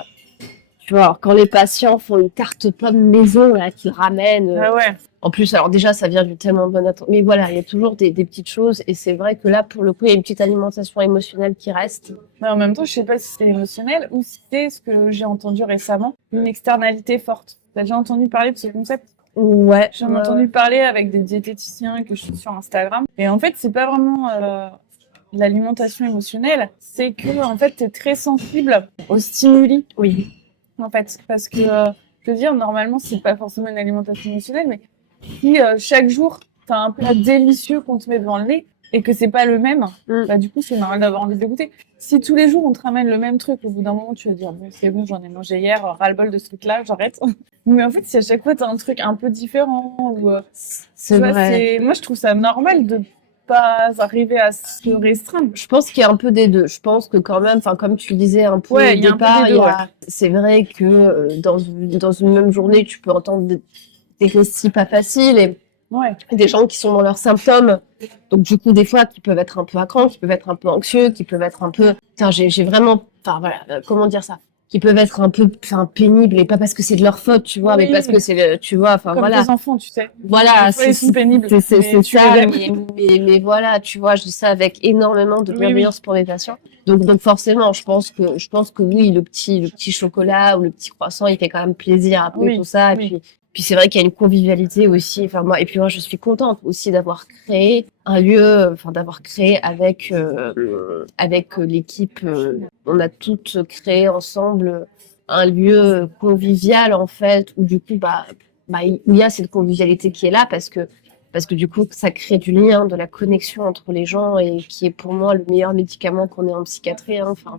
tu vois, alors, quand les patients font une tarte pomme maison, là, qu'ils ramènent. Ah ouais. En plus, alors déjà, ça vient du tellement bon attention. Mais voilà, il y a toujours des petites choses. Et c'est vrai que là, pour le coup, il y a une petite alimentation émotionnelle qui reste. Mais en même temps, je sais pas si c'est émotionnel ou si c'est ce que j'ai entendu récemment, une externalité forte. T'as déjà entendu parler de ce concept? Ouais. J'en ai entendu parler avec des diététiciens que je suis sur Instagram. Et en fait, c'est pas vraiment l'alimentation émotionnelle, c'est que en fait, t'es très sensible aux stimuli. Oui. En fait, parce que je veux dire, normalement, c'est pas forcément une alimentation émotionnelle, mais si chaque jour t'as un plat délicieux qu'on te met devant le nez et que c'est pas le même, bah du coup, c'est normal d'avoir envie de le goûter. Si tous les jours on te ramène le même truc, au bout d'un moment, tu vas dire bon, c'est bon, j'en ai mangé hier, ras-le-bol de ce truc-là, j'arrête. Mais en fait, si à chaque fois t'as un truc un peu différent ou C'est tu vois, vrai. moi, je trouve ça normal de pas arriver à se restreindre. Je pense qu'il y a un peu des deux. Je pense que quand même, enfin, comme tu disais un peu Ouais, au il y a un peu départ, des deux, c'est vrai que dans une même journée, tu peux entendre des récits pas faciles et Ouais. des gens qui sont dans leurs symptômes. Donc, du coup, des fois, qui peuvent être un peu à cran, qui peuvent être un peu anxieux, qui peuvent être un peu, putain, j'ai vraiment, enfin, voilà, comment dire ça? Qui peuvent être un peu, enfin, pénibles et pas parce que c'est de leur faute, tu vois, mais Oui. parce que tu vois, enfin, Comme voilà. tes enfants, tu sais. Voilà, Des fois, ils sont pénibles, c'est mais tu ça, les aimes. mais voilà, tu vois, je dis ça avec énormément de Oui, bienveillance pour les patients. Donc forcément, je pense que oui, le petit chocolat ou le petit croissant, il fait quand même plaisir après Oui, tout ça. Et oui. puis c'est vrai qu'il y a une convivialité aussi. Enfin moi, et puis moi, je suis contente aussi d'avoir créé un lieu, enfin d'avoir créé avec l'équipe, on a toutes créé ensemble un lieu convivial en fait, où du coup il y a cette convivialité qui est là parce que du coup ça crée du lien, de la connexion entre les gens et qui est pour moi le meilleur médicament qu'on ait en psychiatrie, hein. Enfin,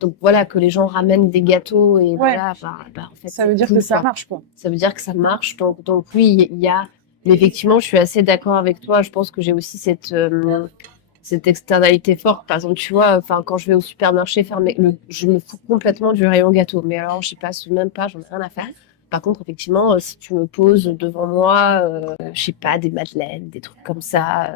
donc voilà, que les gens ramènent des gâteaux et voilà, en fait Ça veut dire c'est que cool, ça quoi. marche, quoi. Ça veut dire que ça marche. Donc oui, il y a. Mais effectivement, je suis assez d'accord avec toi. Je pense que j'ai aussi cette externalité forte. Par exemple, tu vois, enfin, quand je vais au supermarché je me fous complètement du rayon gâteau. Mais alors, je passe même pas, j'en ai rien à faire. Par contre, effectivement, si tu me poses devant moi, je sais pas, des madeleines, des trucs comme ça,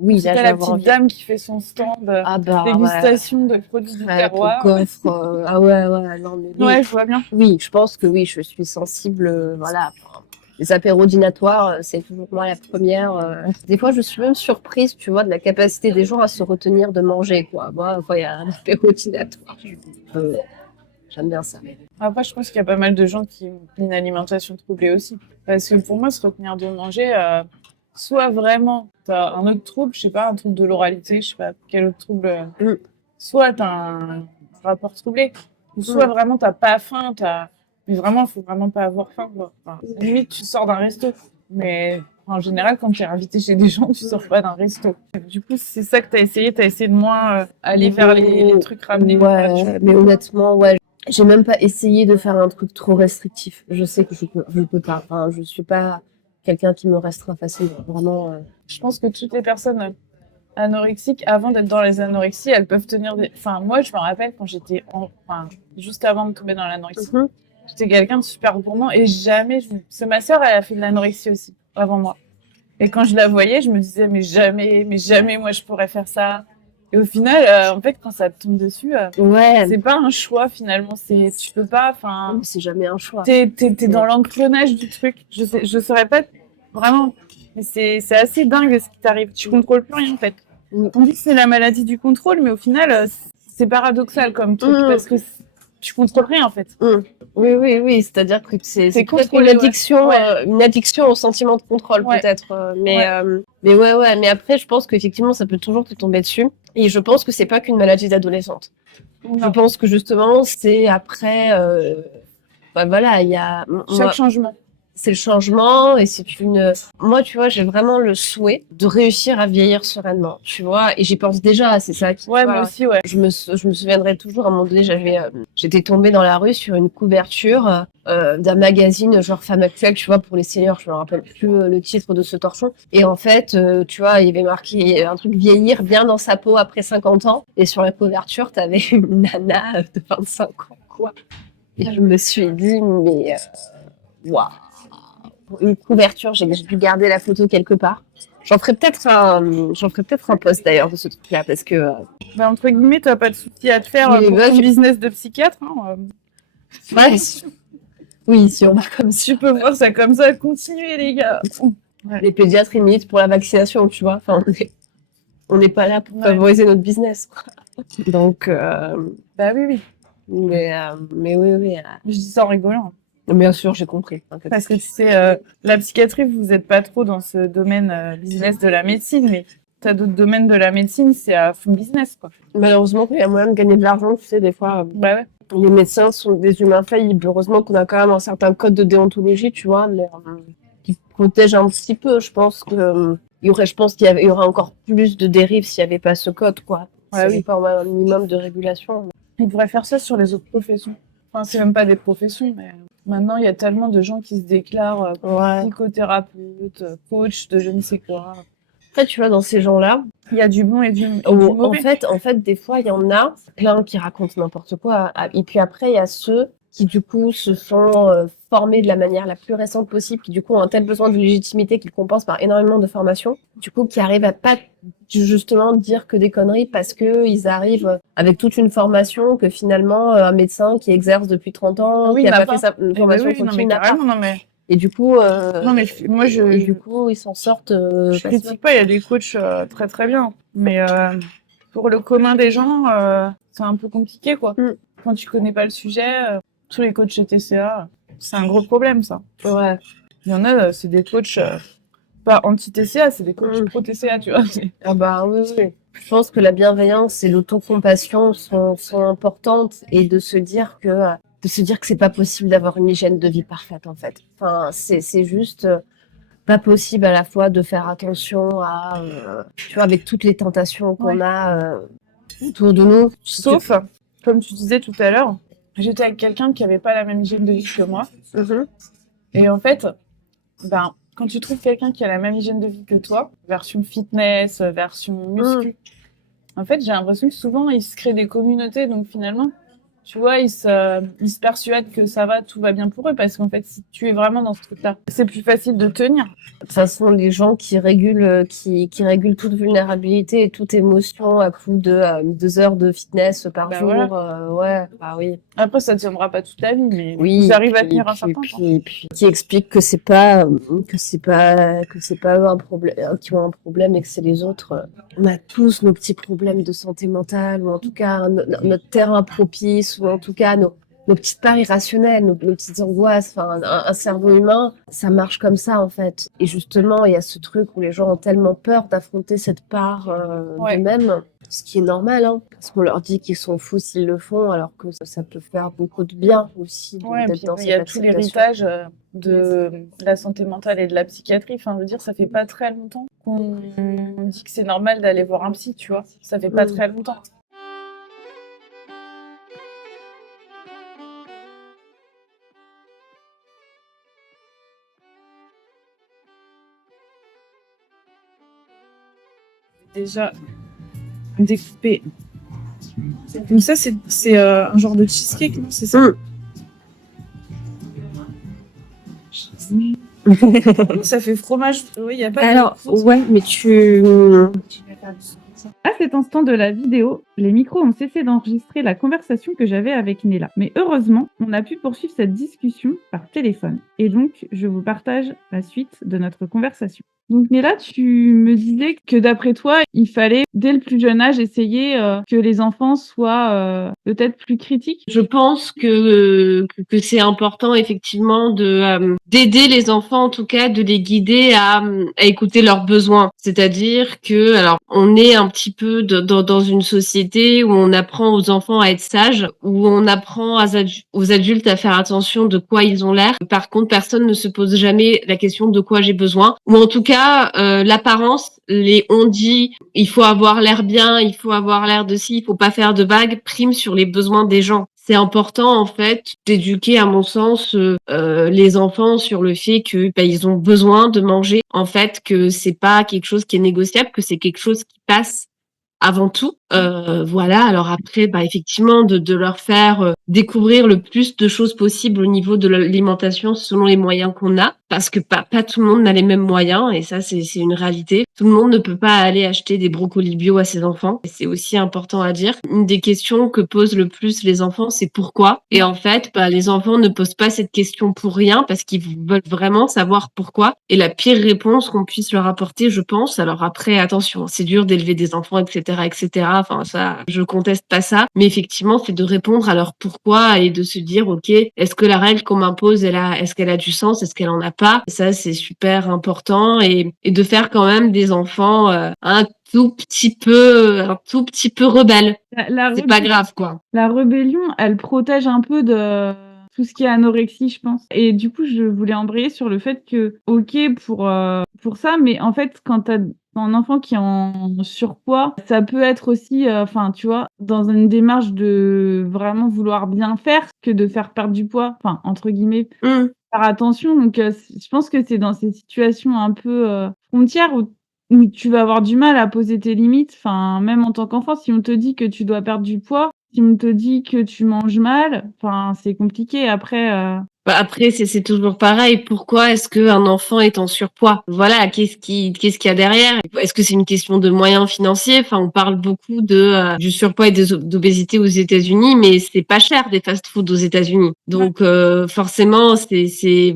oui, Si là, t'as je vais la avoir petite envie. dame qui fait son stand Ah bah ouais. dégustation de produits du Ouais, terroir. coffre, ah ouais, non, mais oui. Ouais, je vois bien. Oui, je pense que oui, je suis sensible, voilà. Enfin, Les apéros dînatoires, c'est toujours moi la première. Des fois, je suis même surprise, tu vois, de la capacité des gens à se retenir de manger, quoi. Moi, quand il y a un apéro dînatoire, j'aime bien ça. Après, je pense qu'il y a pas mal de gens qui ont une alimentation troublée aussi. Parce que pour moi, se retenir de manger, soit vraiment, t'as un autre trouble, je sais pas, un trouble de l'oralité, je sais pas, quel autre trouble. Soit t'as un rapport troublé, ou soit vraiment t'as pas faim, mais vraiment, faut vraiment pas avoir faim, quoi. Enfin, limite, tu sors d'un resto. Mais en général, quand tu es invité chez des gens, tu sors pas d'un resto. Du coup, c'est ça que t'as essayé de moins aller vers les trucs ramenés. Ouais, mais honnêtement, ouais. J'ai même pas essayé de faire un truc trop restrictif. Je sais que je peux pas. Enfin, je suis pas quelqu'un qui me restreint facilement. Vraiment. Je pense que toutes les personnes anorexiques, avant d'être dans les anorexies, elles peuvent tenir des... Enfin, moi, je me rappelle quand juste avant de tomber dans l'anorexie, j'étais quelqu'un de super gourmand et jamais... Parce que ma sœur, elle a fait de l'anorexie aussi, avant moi. Et quand je la voyais, je me disais, mais jamais, moi, je pourrais faire ça. Et au final, en fait, quand ça te tombe dessus, ouais. c'est pas un choix, finalement. Tu peux pas, enfin... C'est jamais un choix. T'es dans l'engrenage du truc. Je saurais pas vraiment... Mais c'est assez dingue ce qui t'arrive. Tu contrôles plus rien, en fait. On dit que c'est la maladie du contrôle, mais au final, c'est paradoxal comme truc, parce que tu contrôles rien, en fait. Oui. C'est-à-dire que c'est peut-être une addiction au sentiment de contrôle, peut-être. Mais ouais. Mais après, je pense qu'effectivement, ça peut toujours te tomber dessus. Et je pense que c'est pas qu'une maladie d'adolescente. Je pense que justement, c'est après... voilà, il y a... Chaque changement. C'est le changement et c'est moi, tu vois, j'ai vraiment le souhait de réussir à vieillir sereinement, tu vois, et j'y pense déjà, c'est ça qui... Ouais, moi aussi, ouais. Je me souviendrai toujours, à un moment donné, j'étais tombée dans la rue sur une couverture d'un magazine genre Femme Actuelle, tu vois, pour les seniors, je me rappelle plus le titre de ce torchon. Et en fait, tu vois, il y avait marqué un truc vieillir bien dans sa peau après 50 ans. Et sur la couverture, t'avais une nana de 25 ans, quoi. Et je me suis dit, mais... waouh. Une couverture, j'ai dû garder la photo quelque part. J'en ferai peut-être un post d'ailleurs de ce truc-là parce que. Entre guillemets, t'as pas de souci à te faire pour ton business de psychiatre. Hein. Ouais. Oui, si on va comme ça. Tu peux voir ça comme ça, continuez les gars. Ouais. Les pédiatres, ils militent pour la vaccination, tu vois. Enfin, on n'est pas là pour favoriser notre business. Donc. Bah oui. Mais oui. Je dis ça en rigolant. Bien sûr, j'ai compris. Parce que tu sais, la psychiatrie, vous n'êtes pas trop dans ce domaine business de la médecine, mais tu as d'autres domaines de la médecine, c'est à fond business, quoi. Malheureusement, il y a moyen de gagner de l'argent, tu sais, des fois. Bah ouais. Les médecins sont des humains faillibles. Heureusement qu'on a quand même un certain code de déontologie, tu vois, qui protège un petit peu. Je pense qu'il y aurait encore plus de dérives s'il n'y avait pas ce code, quoi. Ouais, s'il n'y avait pas un minimum de régulation. Ils devraient faire ça sur les autres professions. Enfin, c'est même pas des professions, mais maintenant, il y a tellement de gens qui se déclarent psychothérapeutes, coach de je ne sais quoi. Après, tu vois, dans ces gens-là, il y a du bon et du mauvais. En fait, des fois, il y en a plein qui racontent n'importe quoi. Et puis après, il y a ceux qui, du coup, se sont formés de la manière la plus récente possible, qui, du coup, ont un tel besoin de légitimité qu'ils compensent par énormément de formation. Du coup, qui arrivent à pas justement dire que des conneries parce que ils arrivent avec toute une formation que finalement, un médecin qui exerce depuis 30 ans, qui a pas fait sa formation continue, n'a pas. Et du coup, et du coup, ils s'en sortent. Je critique pas, il y a des coachs très très bien, mais pour le commun des gens, c'est un peu compliqué, quoi. Quand tu connais pas le sujet, tous les coachs chez TCA, c'est un gros problème, ça. Ouais. Il y en a, c'est des coachs pas anti-TCA, c'est des coachs pro-TCA, tu vois. Ah bah oui. Je pense que la bienveillance et l'autocompassion sont importantes et de se dire que c'est pas possible d'avoir une hygiène de vie parfaite, en fait. Enfin, c'est juste pas possible à la fois de faire attention à, tu vois, avec toutes les tentations qu'on a autour de nous. Sauf, comme tu disais tout à l'heure, j'étais avec quelqu'un qui avait pas la même hygiène de vie que moi. Et en fait, quand tu trouves quelqu'un qui a la même hygiène de vie que toi, version fitness, version muscu, en fait, j'ai l'impression que souvent, il se crée des communautés, donc finalement, tu vois, ils se persuadent que ça va, tout va bien pour eux, parce qu'en fait, si tu es vraiment dans ce truc-là, c'est plus facile de tenir. De toute façon, les gens qui régulent, qui régulent toute vulnérabilité et toute émotion à coup de 2 heures de fitness par Bah jour, ouais, bah oui. Après, ça ne tiendra pas toute la vie, mais Oui, ils arrivent à puis, tenir un puis, certain temps. puis qui expliquent que c'est pas eux un problème, qui ont un problème et que c'est les autres. On a tous nos petits problèmes de santé mentale, ou en tout cas notre terrain propice, ou en tout cas nos petites peurs irrationnelles, nos petites angoisses. Enfin, un cerveau humain, ça marche comme ça en fait. Et justement, il y a ce truc où les gens ont tellement peur d'affronter cette part Ouais. d'eux-mêmes. Ce qui est normal, hein, parce qu'on leur dit qu'ils sont fous s'ils le font, alors que ça peut faire beaucoup de bien aussi Ouais, d'être puis dans il y cette a tout acceptation. l'héritage de la santé mentale et de la psychiatrie. Enfin, je veux dire, ça fait pas très longtemps qu'on dit que c'est normal d'aller voir un psy, tu vois. Ça fait pas très longtemps. Déjà découpé. Donc ça, c'est un genre de cheesecake, non? C'est ça? Ça fait fromage. Oui, il n'y a pas Alors, de... ouais, mais tu... À cet instant de la vidéo, les micros ont cessé d'enregistrer la conversation que j'avais avec Nella. Mais heureusement, on a pu poursuivre cette discussion par téléphone. Et donc, je vous partage la suite de notre conversation. Donc Nella, tu me disais que d'après toi, il fallait dès le plus jeune âge essayer que les enfants soient peut-être plus critiques. Je pense que c'est important effectivement d'aider les enfants, en tout cas de les guider à écouter leurs besoins. C'est-à-dire que alors on est un petit peu dans une société où on apprend aux enfants à être sages, où on apprend aux adultes à faire attention de quoi ils ont l'air. Par contre, personne ne se pose jamais la question de quoi j'ai besoin, ou en tout cas l'apparence, les on dit, il faut avoir l'air bien, il faut avoir l'air de ci, il faut pas faire de vagues, prime sur les besoins des gens. C'est important en fait d'éduquer, à mon sens, les enfants sur le fait que ils ont besoin de manger. En fait, que c'est pas quelque chose qui est négociable, que c'est quelque chose qui passe avant tout. Voilà. Alors après, effectivement, de leur faire découvrir le plus de choses possibles au niveau de l'alimentation selon les moyens qu'on a, parce que pas tout le monde n'a les mêmes moyens, et ça c'est une réalité. Tout le monde ne peut pas aller acheter des brocolis bio à ses enfants. Et c'est aussi important à dire. Une des questions que posent le plus les enfants, c'est pourquoi. Et en fait, les enfants ne posent pas cette question pour rien, parce qu'ils veulent vraiment savoir pourquoi. Et la pire réponse qu'on puisse leur apporter, je pense. Alors après, attention, c'est dur d'élever des enfants, etc., etc. Enfin, ça, je conteste pas ça. Mais effectivement, c'est de répondre à leur pourquoi et de se dire, OK, est-ce que la règle qu'on m'impose, est-ce qu'elle a du sens? Est-ce qu'elle en a pas? Ça, c'est super important, et de faire quand même des enfants un tout petit peu rebelles. C'est pas grave, quoi. La rébellion, elle protège un peu de tout ce qui est anorexie, je pense. Et du coup, je voulais embrayer sur le fait que, OK, pour ça, mais en fait, quand t'as un enfant qui est en surpoids, ça peut être aussi, enfin, tu vois, dans une démarche de vraiment vouloir bien faire que de faire perdre du poids, enfin, entre guillemets, faire attention. Donc, je pense que c'est dans ces situations un peu frontières où tu vas avoir du mal à poser tes limites. Enfin, même en tant qu'enfant, si on te dit que tu dois perdre du poids, si on te dit que tu manges mal, enfin, c'est compliqué. Après, Après, c'est toujours pareil. Pourquoi est-ce qu'un enfant est en surpoids? Voilà, qu'est-ce qu'il y a derrière? Est-ce que c'est une question de moyens financiers? Enfin, on parle beaucoup du surpoids et d'obésité aux États-Unis, mais c'est pas cher des fast-foods aux États-Unis. Donc forcément,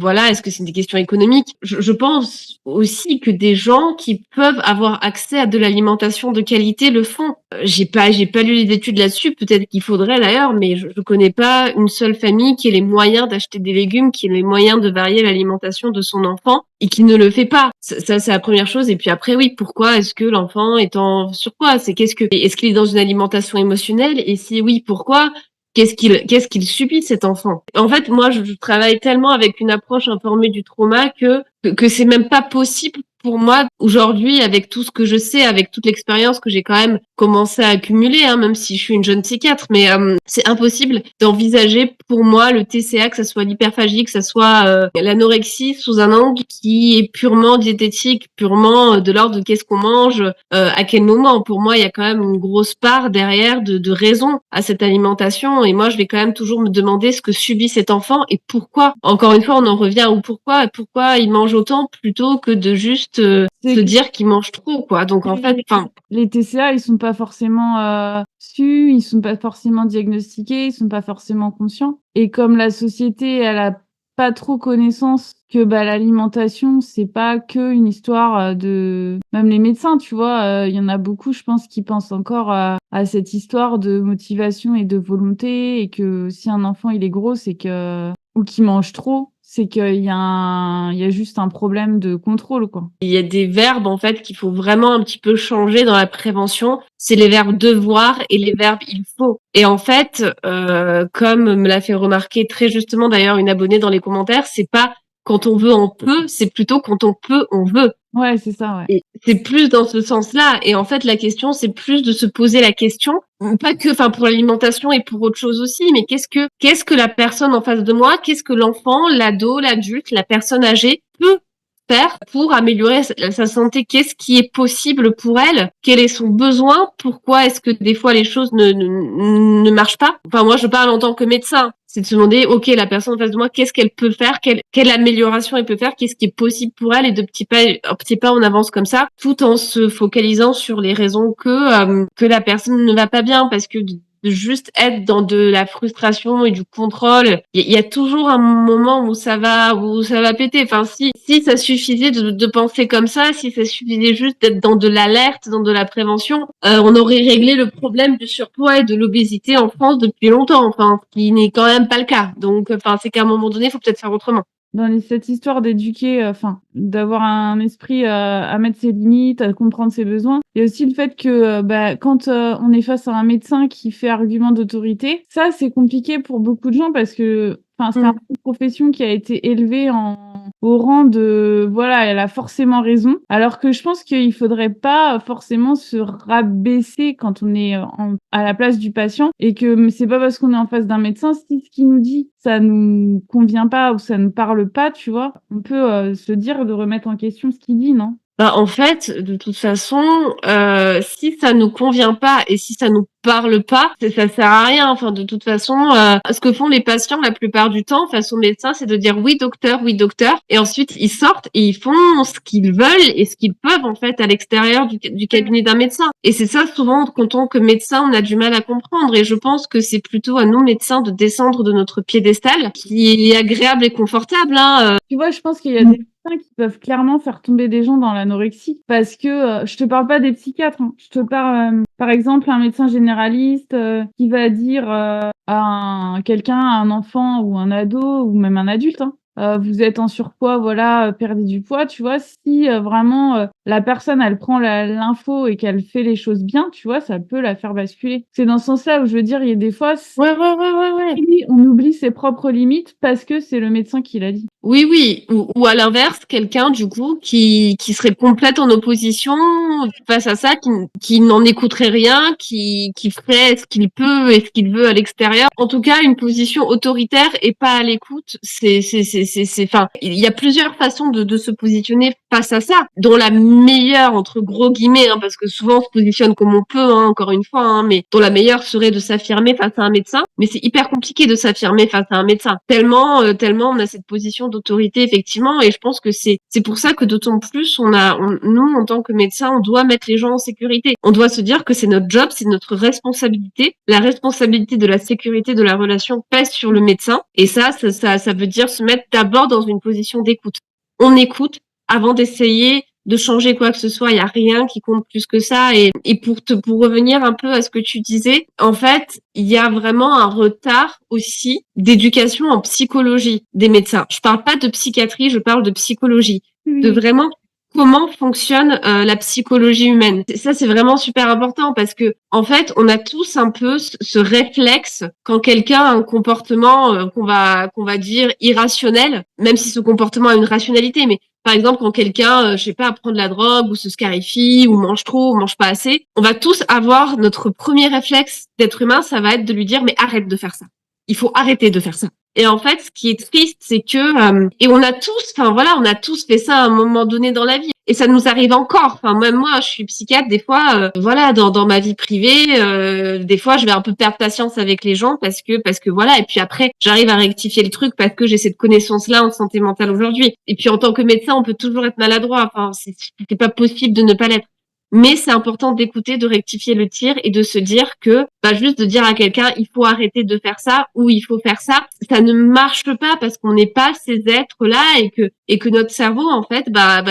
voilà. Est-ce que c'est des questions économiques? Je pense aussi que des gens qui peuvent avoir accès à de l'alimentation de qualité le font. J'ai pas lu les études là-dessus. Peut-être qu'il faudrait d'ailleurs, mais je connais pas une seule famille qui ait les moyens d'acheter des légumes, qui ait les moyens de varier l'alimentation de son enfant et qui ne le fait pas. Ça c'est la première chose. Et puis après, oui, pourquoi est-ce que l'enfant est en surpoids? Est-ce qu'il est dans une alimentation émotionnelle? Et si oui, pourquoi? Qu'est-ce qu'il subit, cet enfant? En fait, moi, je travaille tellement avec une approche informée du trauma que c'est même pas possible pour moi, aujourd'hui, avec tout ce que je sais, avec toute l'expérience que j'ai quand même commencé à accumuler, hein, même si je suis une jeune psychiatre, mais c'est impossible d'envisager pour moi le TCA, que ça soit l'hyperphagie, que ça soit l'anorexie, sous un angle qui est purement diététique, purement de l'ordre de qu'est-ce qu'on mange, à quel moment. Pour moi, il y a quand même une grosse part derrière de raison à cette alimentation, et moi, je vais quand même toujours me demander ce que subit cet enfant et pourquoi. Encore une fois, on en revient au pourquoi il mange autant plutôt que de juste se dire qu'il mange trop, quoi. Donc en fait, les TCA, ils sont pas forcément su, ils sont pas forcément diagnostiqués, ils sont pas forcément conscients. Et comme la société, elle a pas trop connaissance que l'alimentation, c'est pas que une histoire de... Même les médecins, tu vois, il y en a beaucoup, je pense, qui pensent encore à cette histoire de motivation et de volonté, et que si un enfant, il est gros, c'est que... ou qu'il mange trop, c'est qu'il y a juste un problème de contrôle, quoi. Il y a des verbes, en fait, qu'il faut vraiment un petit peu changer dans la prévention. C'est les verbes devoir et les verbes il faut. Et en fait, comme me l'a fait remarquer très justement d'ailleurs une abonnée dans les commentaires, c'est pas quand on veut, on peut, c'est plutôt quand on peut, on veut. Ouais, c'est ça, ouais. Et c'est plus dans ce sens-là. Et en fait, la question, c'est plus de se poser la question, pas que, pour l'alimentation et pour autre chose aussi, mais qu'est-ce que la personne en face de moi, qu'est-ce que l'enfant, l'ado, l'adulte, la personne âgée peut faire pour améliorer sa santé? Qu'est-ce qui est possible pour elle? Quel est son besoin? Pourquoi est-ce que des fois les choses ne marchent pas? Moi, je parle en tant que médecin. C'est de se demander, ok, la personne en face de moi, qu'est-ce qu'elle peut faire? Quelle amélioration elle peut faire? Qu'est-ce qui est possible pour elle? Et de petits pas, on avance comme ça, tout en se focalisant sur les raisons que la personne ne va pas bien, parce que de juste être dans de la frustration et du contrôle, il y a toujours un moment où ça va péter. Si ça suffisait de penser comme ça, si ça suffisait juste d'être dans de l'alerte, dans de la prévention, on aurait réglé le problème du surpoids et de l'obésité en France depuis longtemps, ce qui n'est quand même pas le cas. Donc c'est qu'à un moment donné, il faut peut-être faire autrement. Dans cette histoire d'éduquer, d'avoir un esprit à mettre ses limites, à comprendre ses besoins. Il y a aussi le fait que quand on est face à un médecin qui fait argument d'autorité, ça c'est compliqué pour beaucoup de gens, parce que c'est une profession qui a été élevée au rang de elle a forcément raison, alors que je pense qu'il faudrait pas forcément se rabaisser quand on est à la place du patient, et que c'est pas parce qu'on est en face d'un médecin, si ce qu'il nous dit ça nous convient pas ou ça nous parle pas, tu vois, on peut se dire de remettre en question ce qu'il dit, non? En fait, de toute façon, si ça nous convient pas et si ça nous parle pas, ça sert à rien. De toute façon, ce que font les patients la plupart du temps face au médecin, c'est de dire oui docteur, et ensuite ils sortent et ils font ce qu'ils veulent et ce qu'ils peuvent en fait à l'extérieur du cabinet d'un médecin. Et c'est ça souvent, en tant que médecin, on a du mal à comprendre. Et je pense que c'est plutôt à nous médecins de descendre de notre piédestal, qui est agréable et confortable. Tu vois, je pense qu'il y a des médecins qui peuvent clairement faire tomber des gens dans l'anorexie, parce que je te parle pas des psychiatres, hein. Je te parle par exemple un médecin généraliste qui va dire à quelqu'un, à un enfant ou un ado ou même un adulte, hein, vous êtes en surpoids, perdez du poids, tu vois. Si vraiment la personne elle prend l'info et qu'elle fait les choses bien, tu vois, ça peut la faire basculer. C'est dans ce sens-là où je veux dire, il y a des fois Ouais. on oublie ses propres limites parce que c'est le médecin qui l'a dit. Oui. Ou à l'inverse, quelqu'un du coup qui serait complète en opposition face à ça, qui n'en écouterait rien, qui ferait ce qu'il peut et ce qu'il veut à l'extérieur. En tout cas, une position autoritaire et pas à l'écoute. Il y a plusieurs façons de se positionner face à ça, dont la meilleure entre gros guillemets, hein, parce que souvent on se positionne comme on peut, hein, encore une fois, hein, mais dont la meilleure serait de s'affirmer face à un médecin. Mais c'est hyper compliqué de s'affirmer face à un médecin. Tellement on a cette position d'autorité effectivement, et je pense que c'est pour ça que d'autant plus nous en tant que médecins, on doit mettre les gens en sécurité. On doit se dire que c'est notre job, c'est notre responsabilité. La responsabilité de la sécurité de la relation pèse sur le médecin, et ça veut dire se mettre d'abord dans une position d'écoute. On écoute avant d'essayer de changer quoi que ce soit. Il y a rien qui compte plus que ça. Et pour revenir un peu à ce que tu disais, en fait, il y a vraiment un retard aussi d'éducation en psychologie des médecins. Je parle pas de psychiatrie, je parle de psychologie. Oui. De vraiment comment fonctionne la psychologie humaine. Ça, c'est vraiment super important parce que, en fait, on a tous un peu ce réflexe quand quelqu'un a un comportement qu'on va dire irrationnel, même si ce comportement a une rationalité, mais par exemple, quand quelqu'un, je sais pas, prend de la drogue ou se scarifie ou mange trop ou mange pas assez, on va tous avoir notre premier réflexe d'être humain, ça va être de lui dire mais arrête de faire ça. Il faut arrêter de faire ça. Et en fait, ce qui est triste, c'est que et on a tous, enfin voilà, on a tous fait ça à un moment donné dans la vie. Et ça nous arrive encore. Enfin même moi, je suis psychiatre. Des fois, voilà, dans ma vie privée, des fois, je vais un peu perdre patience avec les gens parce que voilà. Et puis après, j'arrive à rectifier le truc parce que j'ai cette connaissance-là en santé mentale aujourd'hui. Et puis en tant que médecin, on peut toujours être maladroit. Enfin, c'est pas possible de ne pas l'être. Mais c'est important d'écouter, de rectifier le tir et de se dire que, juste de dire à quelqu'un, il faut arrêter de faire ça ou il faut faire ça ne marche pas parce qu'on n'est pas ces êtres-là et que notre cerveau, en fait,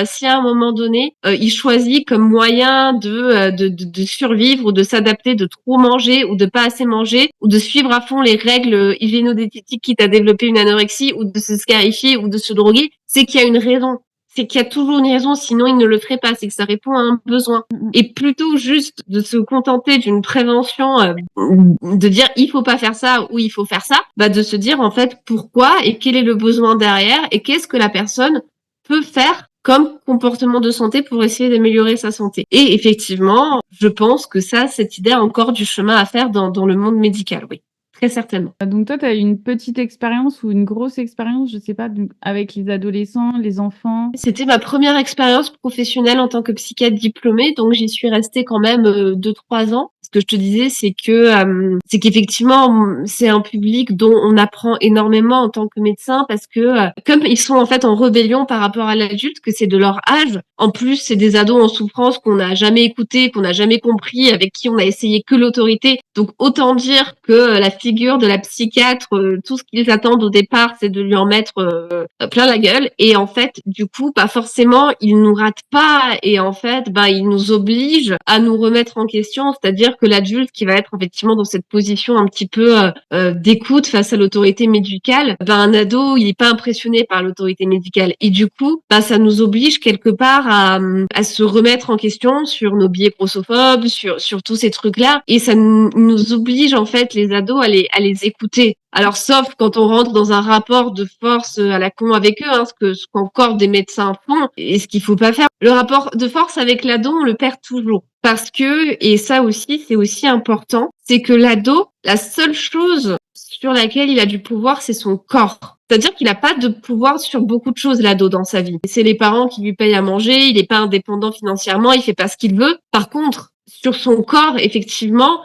si à un moment donné, il choisit comme moyen de survivre ou de s'adapter, de trop manger ou de pas assez manger ou de suivre à fond les règles hygiéno-diététiques quitte à développer une anorexie ou de se scarifier ou de se droguer, c'est qu'il y a une raison. C'est qu'il y a toujours une raison, sinon il ne le ferait pas. C'est que ça répond à un besoin. Et plutôt juste de se contenter d'une prévention, de dire il faut pas faire ça ou il faut faire ça, de se dire en fait pourquoi et quel est le besoin derrière et qu'est-ce que la personne peut faire comme comportement de santé pour essayer d'améliorer sa santé. Et effectivement, je pense que cette idée a encore du chemin à faire dans le monde médical, oui. Très certainement. Donc toi, tu as eu une petite expérience ou une grosse expérience, je sais pas, avec les adolescents, les enfants? C'était ma première expérience professionnelle en tant que psychiatre diplômée, donc j'y suis restée quand même 2-3 ans. Ce que je te disais, c'est qu'effectivement, c'est un public dont on apprend énormément en tant que médecin parce que comme ils sont en fait en rébellion par rapport à l'adulte, que c'est de leur âge, en plus c'est des ados en souffrance qu'on n'a jamais écouté, qu'on n'a jamais compris, avec qui on a essayé que l'autorité. Donc autant dire que la figure de la psychiatre, tout ce qu'ils attendent au départ, c'est de lui en mettre plein la gueule. Et en fait, du coup, forcément, ils nous ratent pas et en fait, ils nous obligent à nous remettre en question. C'est-à-dire que l'adulte qui va être effectivement dans cette position un petit peu d'écoute face à l'autorité médicale, un ado, il est pas impressionné par l'autorité médicale. Et du coup, ça nous oblige quelque part à se remettre en question sur nos biais grossophobes, sur tous ces trucs-là. Et ça nous oblige en fait les ados à les écouter. Alors, sauf quand on rentre dans un rapport de force à la con avec eux, ce qu'encore des médecins font, et ce qu'il faut pas faire. Le rapport de force avec l'ado, on le perd toujours. Parce que, et ça aussi, c'est aussi important, c'est que l'ado, la seule chose sur laquelle il a du pouvoir, c'est son corps. C'est-à-dire qu'il n'a pas de pouvoir sur beaucoup de choses, l'ado, dans sa vie. C'est les parents qui lui payent à manger, il n'est pas indépendant financièrement, il fait pas ce qu'il veut. Par contre, sur son corps, effectivement,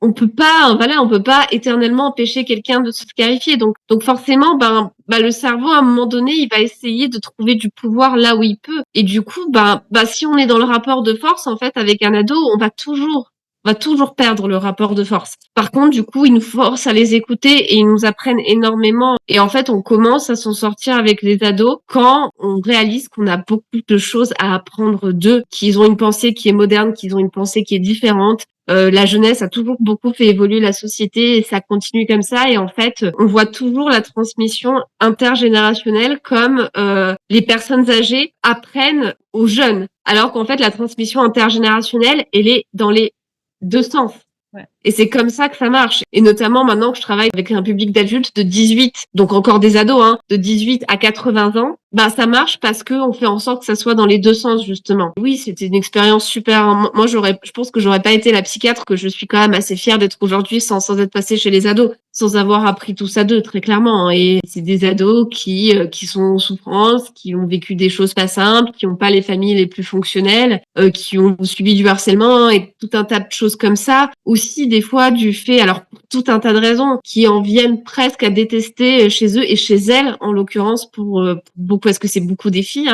on peut pas éternellement empêcher quelqu'un de se scarifier. Donc forcément, le cerveau, à un moment donné, il va essayer de trouver du pouvoir là où il peut. Et du coup, si on est dans le rapport de force, en fait, avec un ado, on va toujours perdre le rapport de force. Par contre, du coup, ils nous forcent à les écouter et ils nous apprennent énormément. Et en fait, on commence à s'en sortir avec les ados quand on réalise qu'on a beaucoup de choses à apprendre d'eux, qu'ils ont une pensée qui est moderne, qu'ils ont une pensée qui est différente. La jeunesse a toujours beaucoup fait évoluer la société et ça continue comme ça. Et en fait, on voit toujours la transmission intergénérationnelle comme les personnes âgées apprennent aux jeunes. Alors qu'en fait, la transmission intergénérationnelle, elle est dans les deux sens. Ouais. Et c'est comme ça que ça marche. Et notamment maintenant que je travaille avec un public d'adultes de 18, donc encore des ados, de 18 à 80 ans, ça marche parce que on fait en sorte que ça soit dans les deux sens, justement. Oui, c'était une expérience super. Moi, je pense que j'aurais pas été la psychiatre que je suis quand même assez fière d'être aujourd'hui sans être passée chez les ados, sans avoir appris tout ça d'eux, très clairement. Et c'est des ados qui sont en souffrance, qui ont vécu des choses pas simples, qui ont pas les familles les plus fonctionnelles, qui ont subi du harcèlement et tout un tas de choses comme ça. Aussi, des fois, du fait, alors, pour tout un tas de raisons, qui en viennent presque à détester chez eux et chez elles, en l'occurrence, pour beaucoup, parce que c'est beaucoup des filles,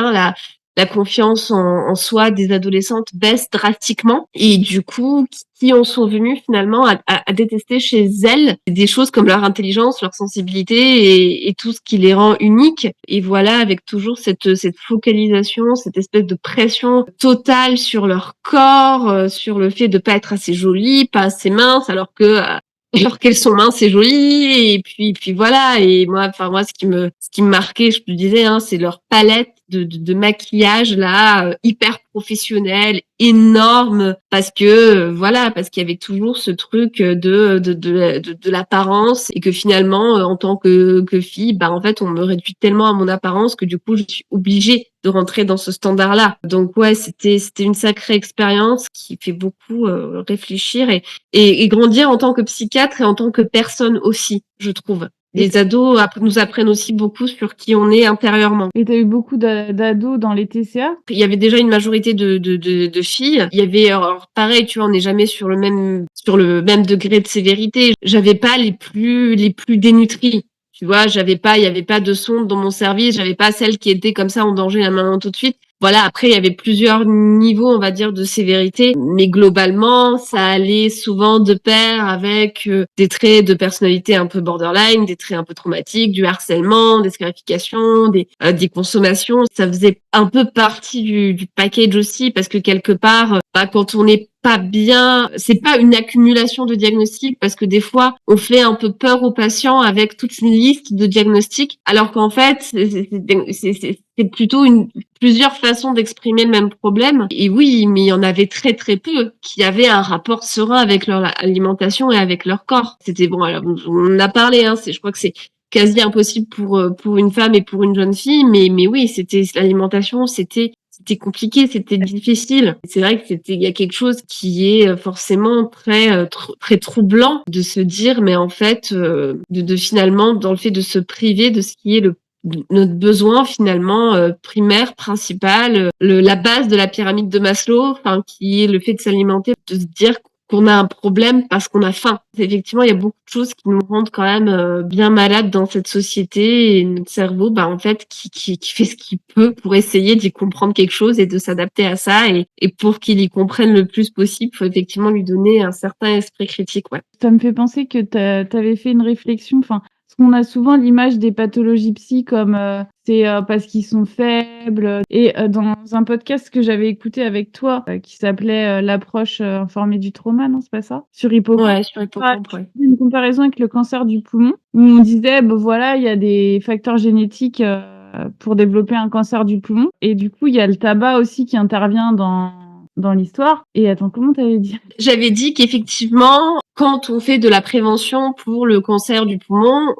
la confiance en soi des adolescentes baisse drastiquement et du coup qui en sont venues finalement à détester chez elles des choses comme leur intelligence, leur sensibilité et tout ce qui les rend uniques. Et voilà, avec toujours cette focalisation, cette espèce de pression totale sur leur corps, sur le fait de pas être assez jolie, pas assez mince, alors qu'elles sont minces et jolies. Et puis voilà. Et moi, ce qui me marquait, je te disais, c'est leur palette de maquillage là, hyper professionnel, énorme, parce que voilà, parce qu'il y avait toujours ce truc de l'apparence et que finalement, en tant que fille, bah en fait, on me réduit tellement à mon apparence que du coup, je suis obligée de rentrer dans ce standard-là. Donc ouais, c'était une sacrée expérience qui fait beaucoup réfléchir et grandir en tant que psychiatre et en tant que personne aussi, je trouve. Les ados nous apprennent aussi beaucoup sur qui on est intérieurement. Et t'as eu beaucoup d'ados dans les TCA? Il y avait déjà une majorité de filles. Il y avait, alors, pareil, tu vois, on n'est jamais sur le même degré de sévérité. J'avais pas les plus dénutries. Tu vois, il y avait pas de sonde dans mon service. J'avais pas celle qui était comme ça en danger là maintenant tout de suite. Voilà, après, il y avait plusieurs niveaux, on va dire, de sévérité. Mais globalement, ça allait souvent de pair avec des traits de personnalité un peu borderline, des traits un peu traumatiques, du harcèlement, des scarifications, des consommations. Ça faisait un peu partie du package aussi, parce que quelque part, quand on n'est pas bien, c'est pas une accumulation de diagnostics, parce que des fois, on fait un peu peur aux patients avec toute une liste de diagnostics, alors qu'en fait, c'est plutôt plusieurs façons d'exprimer le même problème. Et oui, mais il y en avait très très peu qui avaient un rapport serein avec leur alimentation et avec leur corps. C'était bon, alors on en a parlé, hein, je crois que c'est quasi impossible pour une femme et pour une jeune fille, mais oui, c'était l'alimentation, c'était compliqué, c'était difficile. C'est vrai que il y a quelque chose qui est forcément très troublant de se dire, mais en fait, de finalement, dans le fait de se priver de ce qui est notre besoin finalement primaire, principal, la base de la pyramide de Maslow, enfin qui est le fait de s'alimenter, de se dire qu'on a un problème parce qu'on a faim. Effectivement, il y a beaucoup de choses qui nous rendent quand même bien malades dans cette société et notre cerveau, en fait, qui fait ce qu'il peut pour essayer d'y comprendre quelque chose et de s'adapter à ça. Et pour qu'il y comprenne le plus possible, il faut effectivement lui donner un certain esprit critique, ouais. Ça me fait penser que t'avais fait une réflexion, enfin, parce qu'on a souvent l'image des pathologies psy comme c'est parce qu'ils sont faibles. Et dans un podcast que j'avais écouté avec toi, qui s'appelait l'approche informée du trauma, non, c'est pas ça? Sur Hippocampe. Ouais, sur Hippocampe, ouais. Une comparaison avec le cancer du poumon, où on disait, voilà, il y a des facteurs génétiques pour développer un cancer du poumon. Et du coup, il y a le tabac aussi qui intervient dans l'histoire. Et attends, comment t'avais dit? J'avais dit qu'effectivement, quand on fait de la prévention pour le cancer du poumon,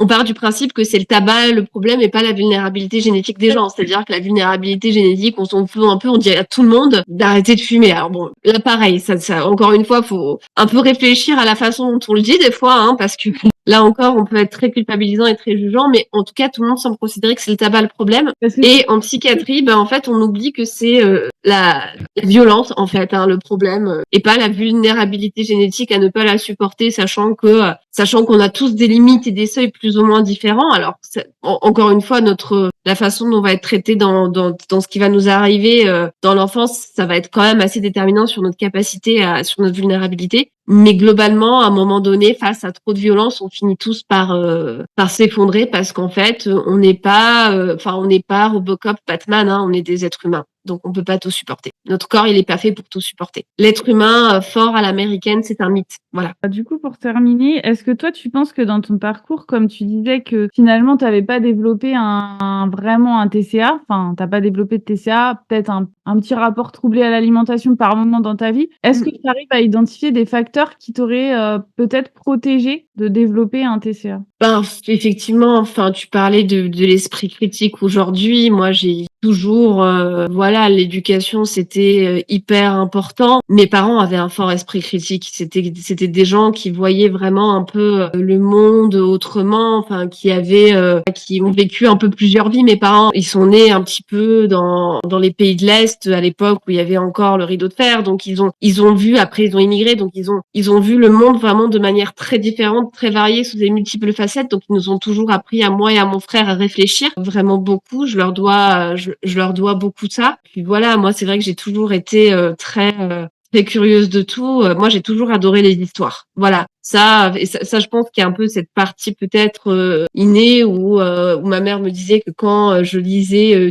on part du principe que c'est le tabac le problème et pas la vulnérabilité génétique des gens. C'est-à-dire que la vulnérabilité génétique, on s'en fout un peu, on dit à tout le monde d'arrêter de fumer. Alors bon, là pareil, ça encore une fois, faut un peu réfléchir à la façon dont on le dit des fois, hein, parce que là encore, on peut être très culpabilisant et très jugeant, mais en tout cas, tout le monde semble considérer que c'est le tabac le problème. Et en psychiatrie, en fait, on oublie que c'est la violence, en fait, hein, le problème, et pas la vulnérabilité génétique à ne pas la supporter, sachant qu'on a tous des limites et des seuils plus ou moins différents. Alors, encore une fois, la façon dont on va être traité dans ce qui va nous arriver dans l'enfance, ça va être quand même assez déterminant sur notre capacité sur notre vulnérabilité. Mais globalement, à un moment donné, face à trop de violence, on finit tous par s'effondrer parce qu'en fait, on n'est pas Robocop, Batman, hein, on est des êtres humains. Donc, on peut pas tout supporter. Notre corps, il est pas fait pour tout supporter. L'être humain fort à l'américaine, c'est un mythe. Voilà. Du coup, pour terminer, est-ce que toi, tu penses que dans ton parcours, comme tu disais que finalement, tu n'avais pas développé vraiment un TCA, enfin, tu n'as pas développé de TCA, peut-être un petit rapport troublé à l'alimentation par moment dans ta vie, est-ce que tu arrives à identifier des facteurs qui t'auraient peut-être protégé de développer un TCA? Effectivement, enfin, tu parlais de l'esprit critique aujourd'hui. Moi, j'ai toujours, l'éducation, c'était hyper important. Mes parents avaient un fort esprit critique. C'était des gens qui voyaient vraiment un peu le monde autrement, enfin, qui ont vécu un peu plusieurs vies. Mes parents, ils sont nés un petit peu dans les pays de l'Est à l'époque où il y avait encore le rideau de fer. Donc, ils ont vu, après, ils ont immigré. Donc, ils ont vu le monde vraiment de manière très différente, très variée, sous des multiples facettes. Donc, ils nous ont toujours appris à moi et à mon frère à réfléchir vraiment beaucoup. Je leur dois beaucoup de ça. Puis voilà, moi, c'est vrai que j'ai toujours été très curieuse de tout. Moi, j'ai toujours adoré les histoires. Voilà. Ça, je pense qu'il y a un peu cette partie peut-être innée où ma mère me disait que quand je lisais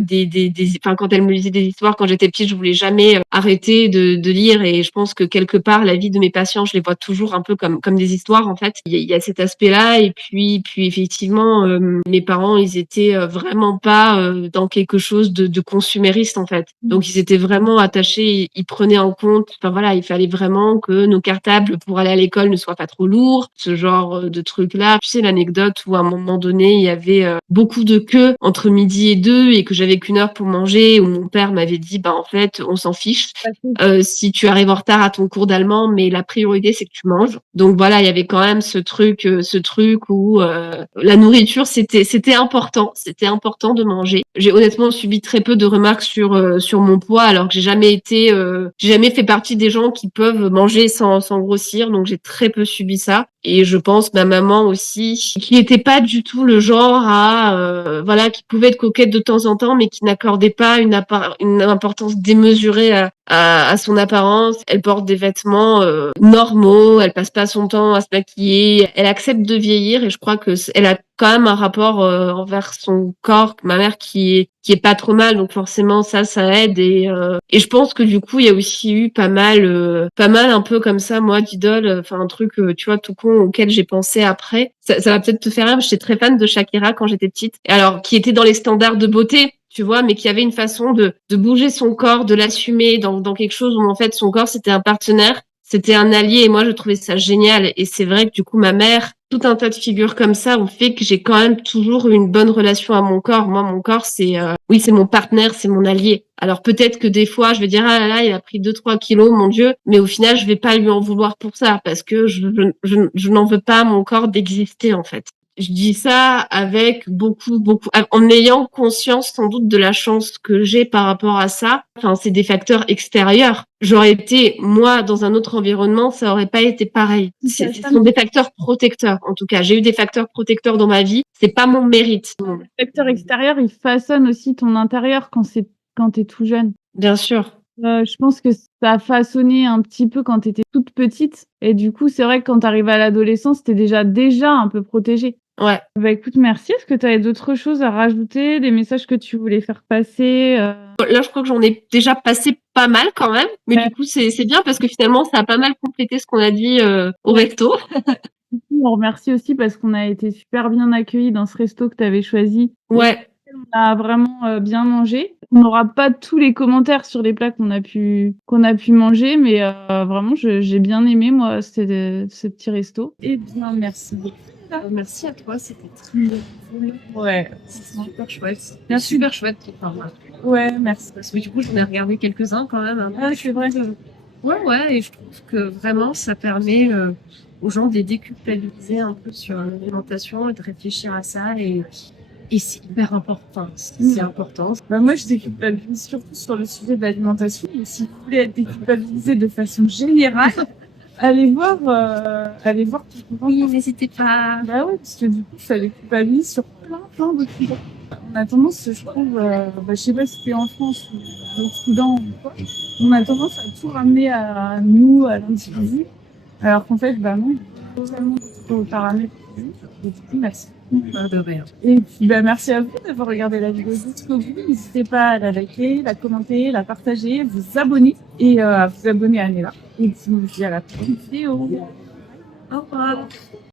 enfin quand elle me lisait des histoires quand j'étais petite, je voulais jamais arrêter de lire et je pense que quelque part la vie de mes patients, je les vois toujours un peu comme des histoires en fait. Il y a cet aspect-là et puis effectivement mes parents, ils étaient vraiment pas dans quelque chose de consumériste en fait. Donc ils étaient vraiment attachés, ils prenaient en compte, enfin voilà, il fallait vraiment que nos cartables pour aller à l'école ne soient pas trop lourds, ce genre de trucs-là. Tu sais l'anecdote où à un moment donné, il y avait beaucoup de queues entre midi et 2 et que j'avais qu'une heure pour manger, où mon père m'avait dit, bah en fait, on s'en fiche si tu arrives en retard à ton cours d'allemand, mais la priorité c'est que tu manges. Donc voilà, il y avait quand même ce truc où la nourriture c'était important de manger. J'ai honnêtement subi très peu de remarques sur mon poids, alors que j'ai jamais fait partie des gens qui peuvent manger sans grossir, donc j'ai très peu subi ça. Et je pense ma maman aussi, qui n'était pas du tout le genre voilà, qui pouvait être coquette de temps en temps, mais qui n'accordait pas une importance démesurée à son apparence. Elle porte des vêtements normaux, elle passe pas son temps à se maquiller, elle accepte de vieillir et je crois que elle a quand même un rapport envers son corps, ma mère qui est pas trop mal, donc forcément ça aide et je pense que du coup il y a aussi eu pas mal un peu comme ça moi d'idoles, enfin un truc tu vois tout con auquel j'ai pensé après. Ça va peut-être te faire rire, mais j'étais très fan de Shakira quand j'étais petite, alors qui était dans les standards de beauté. Tu vois, mais qui avait une façon de bouger son corps, de l'assumer dans quelque chose où en fait son corps c'était un partenaire, c'était un allié et moi je trouvais ça génial et c'est vrai que du coup ma mère, tout un tas de figures comme ça ont fait que j'ai quand même toujours eu une bonne relation à mon corps. Moi mon corps c'est oui, c'est mon partenaire, c'est mon allié. Alors peut-être que des fois je vais dire ah là là, il a pris 2-3 kilos mon Dieu, mais au final je vais pas lui en vouloir pour ça parce que je n'en veux pas à mon corps d'exister en fait. Je dis ça avec beaucoup, en ayant conscience sans doute de la chance que j'ai par rapport à ça. Enfin, c'est des facteurs extérieurs. J'aurais été, moi, dans un autre environnement, ça aurait pas été pareil. Ce sont des facteurs protecteurs, en tout cas. J'ai eu des facteurs protecteurs dans ma vie. C'est pas mon mérite. Le facteur extérieur, il façonne aussi ton intérieur quand t'es tout jeune. Bien sûr. Je pense que ça a façonné un petit peu quand t'étais toute petite et du coup, c'est vrai que quand t'arrives à l'adolescence, t'es déjà un peu protégée. Ouais. Bah écoute, merci. Est-ce que tu avais d'autres choses à rajouter, des messages que tu voulais faire passer Là, je crois que j'en ai déjà passé pas mal quand même, mais du coup, c'est bien parce que finalement, ça a pas mal complété ce qu'on a dit au resto. On remercie aussi parce qu'on a été super bien accueillis dans ce resto que tu avais choisi. Ouais. On a vraiment bien mangé. On n'aura pas tous les commentaires sur les plats qu'on a pu manger, mais vraiment, j'ai bien aimé, moi, ce petit resto. Eh bien, merci beaucoup. Merci à toi, c'était très cool. Ouais. C'était super chouette. Merci. Super chouette. Ouais, merci. Parce que du coup, j'en ai regardé quelques-uns quand même. Ah, c'est vrai. Ouais, et je trouve que vraiment, ça permet aux gens de les déculpabiliser un peu sur l'alimentation et de réfléchir à ça. Et c'est hyper important. C'est important. Bah moi, je déculpabilise surtout sur le sujet de l'alimentation. Mais si vous voulez être déculpabilisé de façon générale, allez voir tout. Oui, n'hésitez pas. Bah ouais, parce que du coup, ça les culpabilise sur plein de trucs. On a tendance, je trouve, je sais pas si c'est en France ou au Soudan ou quoi, on a tendance à tout ramener à nous, à l'individu, alors qu'en fait, bah non, totalement d'autres paramètres. Et du coup, merci. De rien. Et puis, bah, merci à vous d'avoir regardé la vidéo jusqu'au bout. N'hésitez pas à la liker, la commenter, la partager, vous abonner et à vous abonner à Nella. Et puis, on se dit à la prochaine vidéo. Au revoir.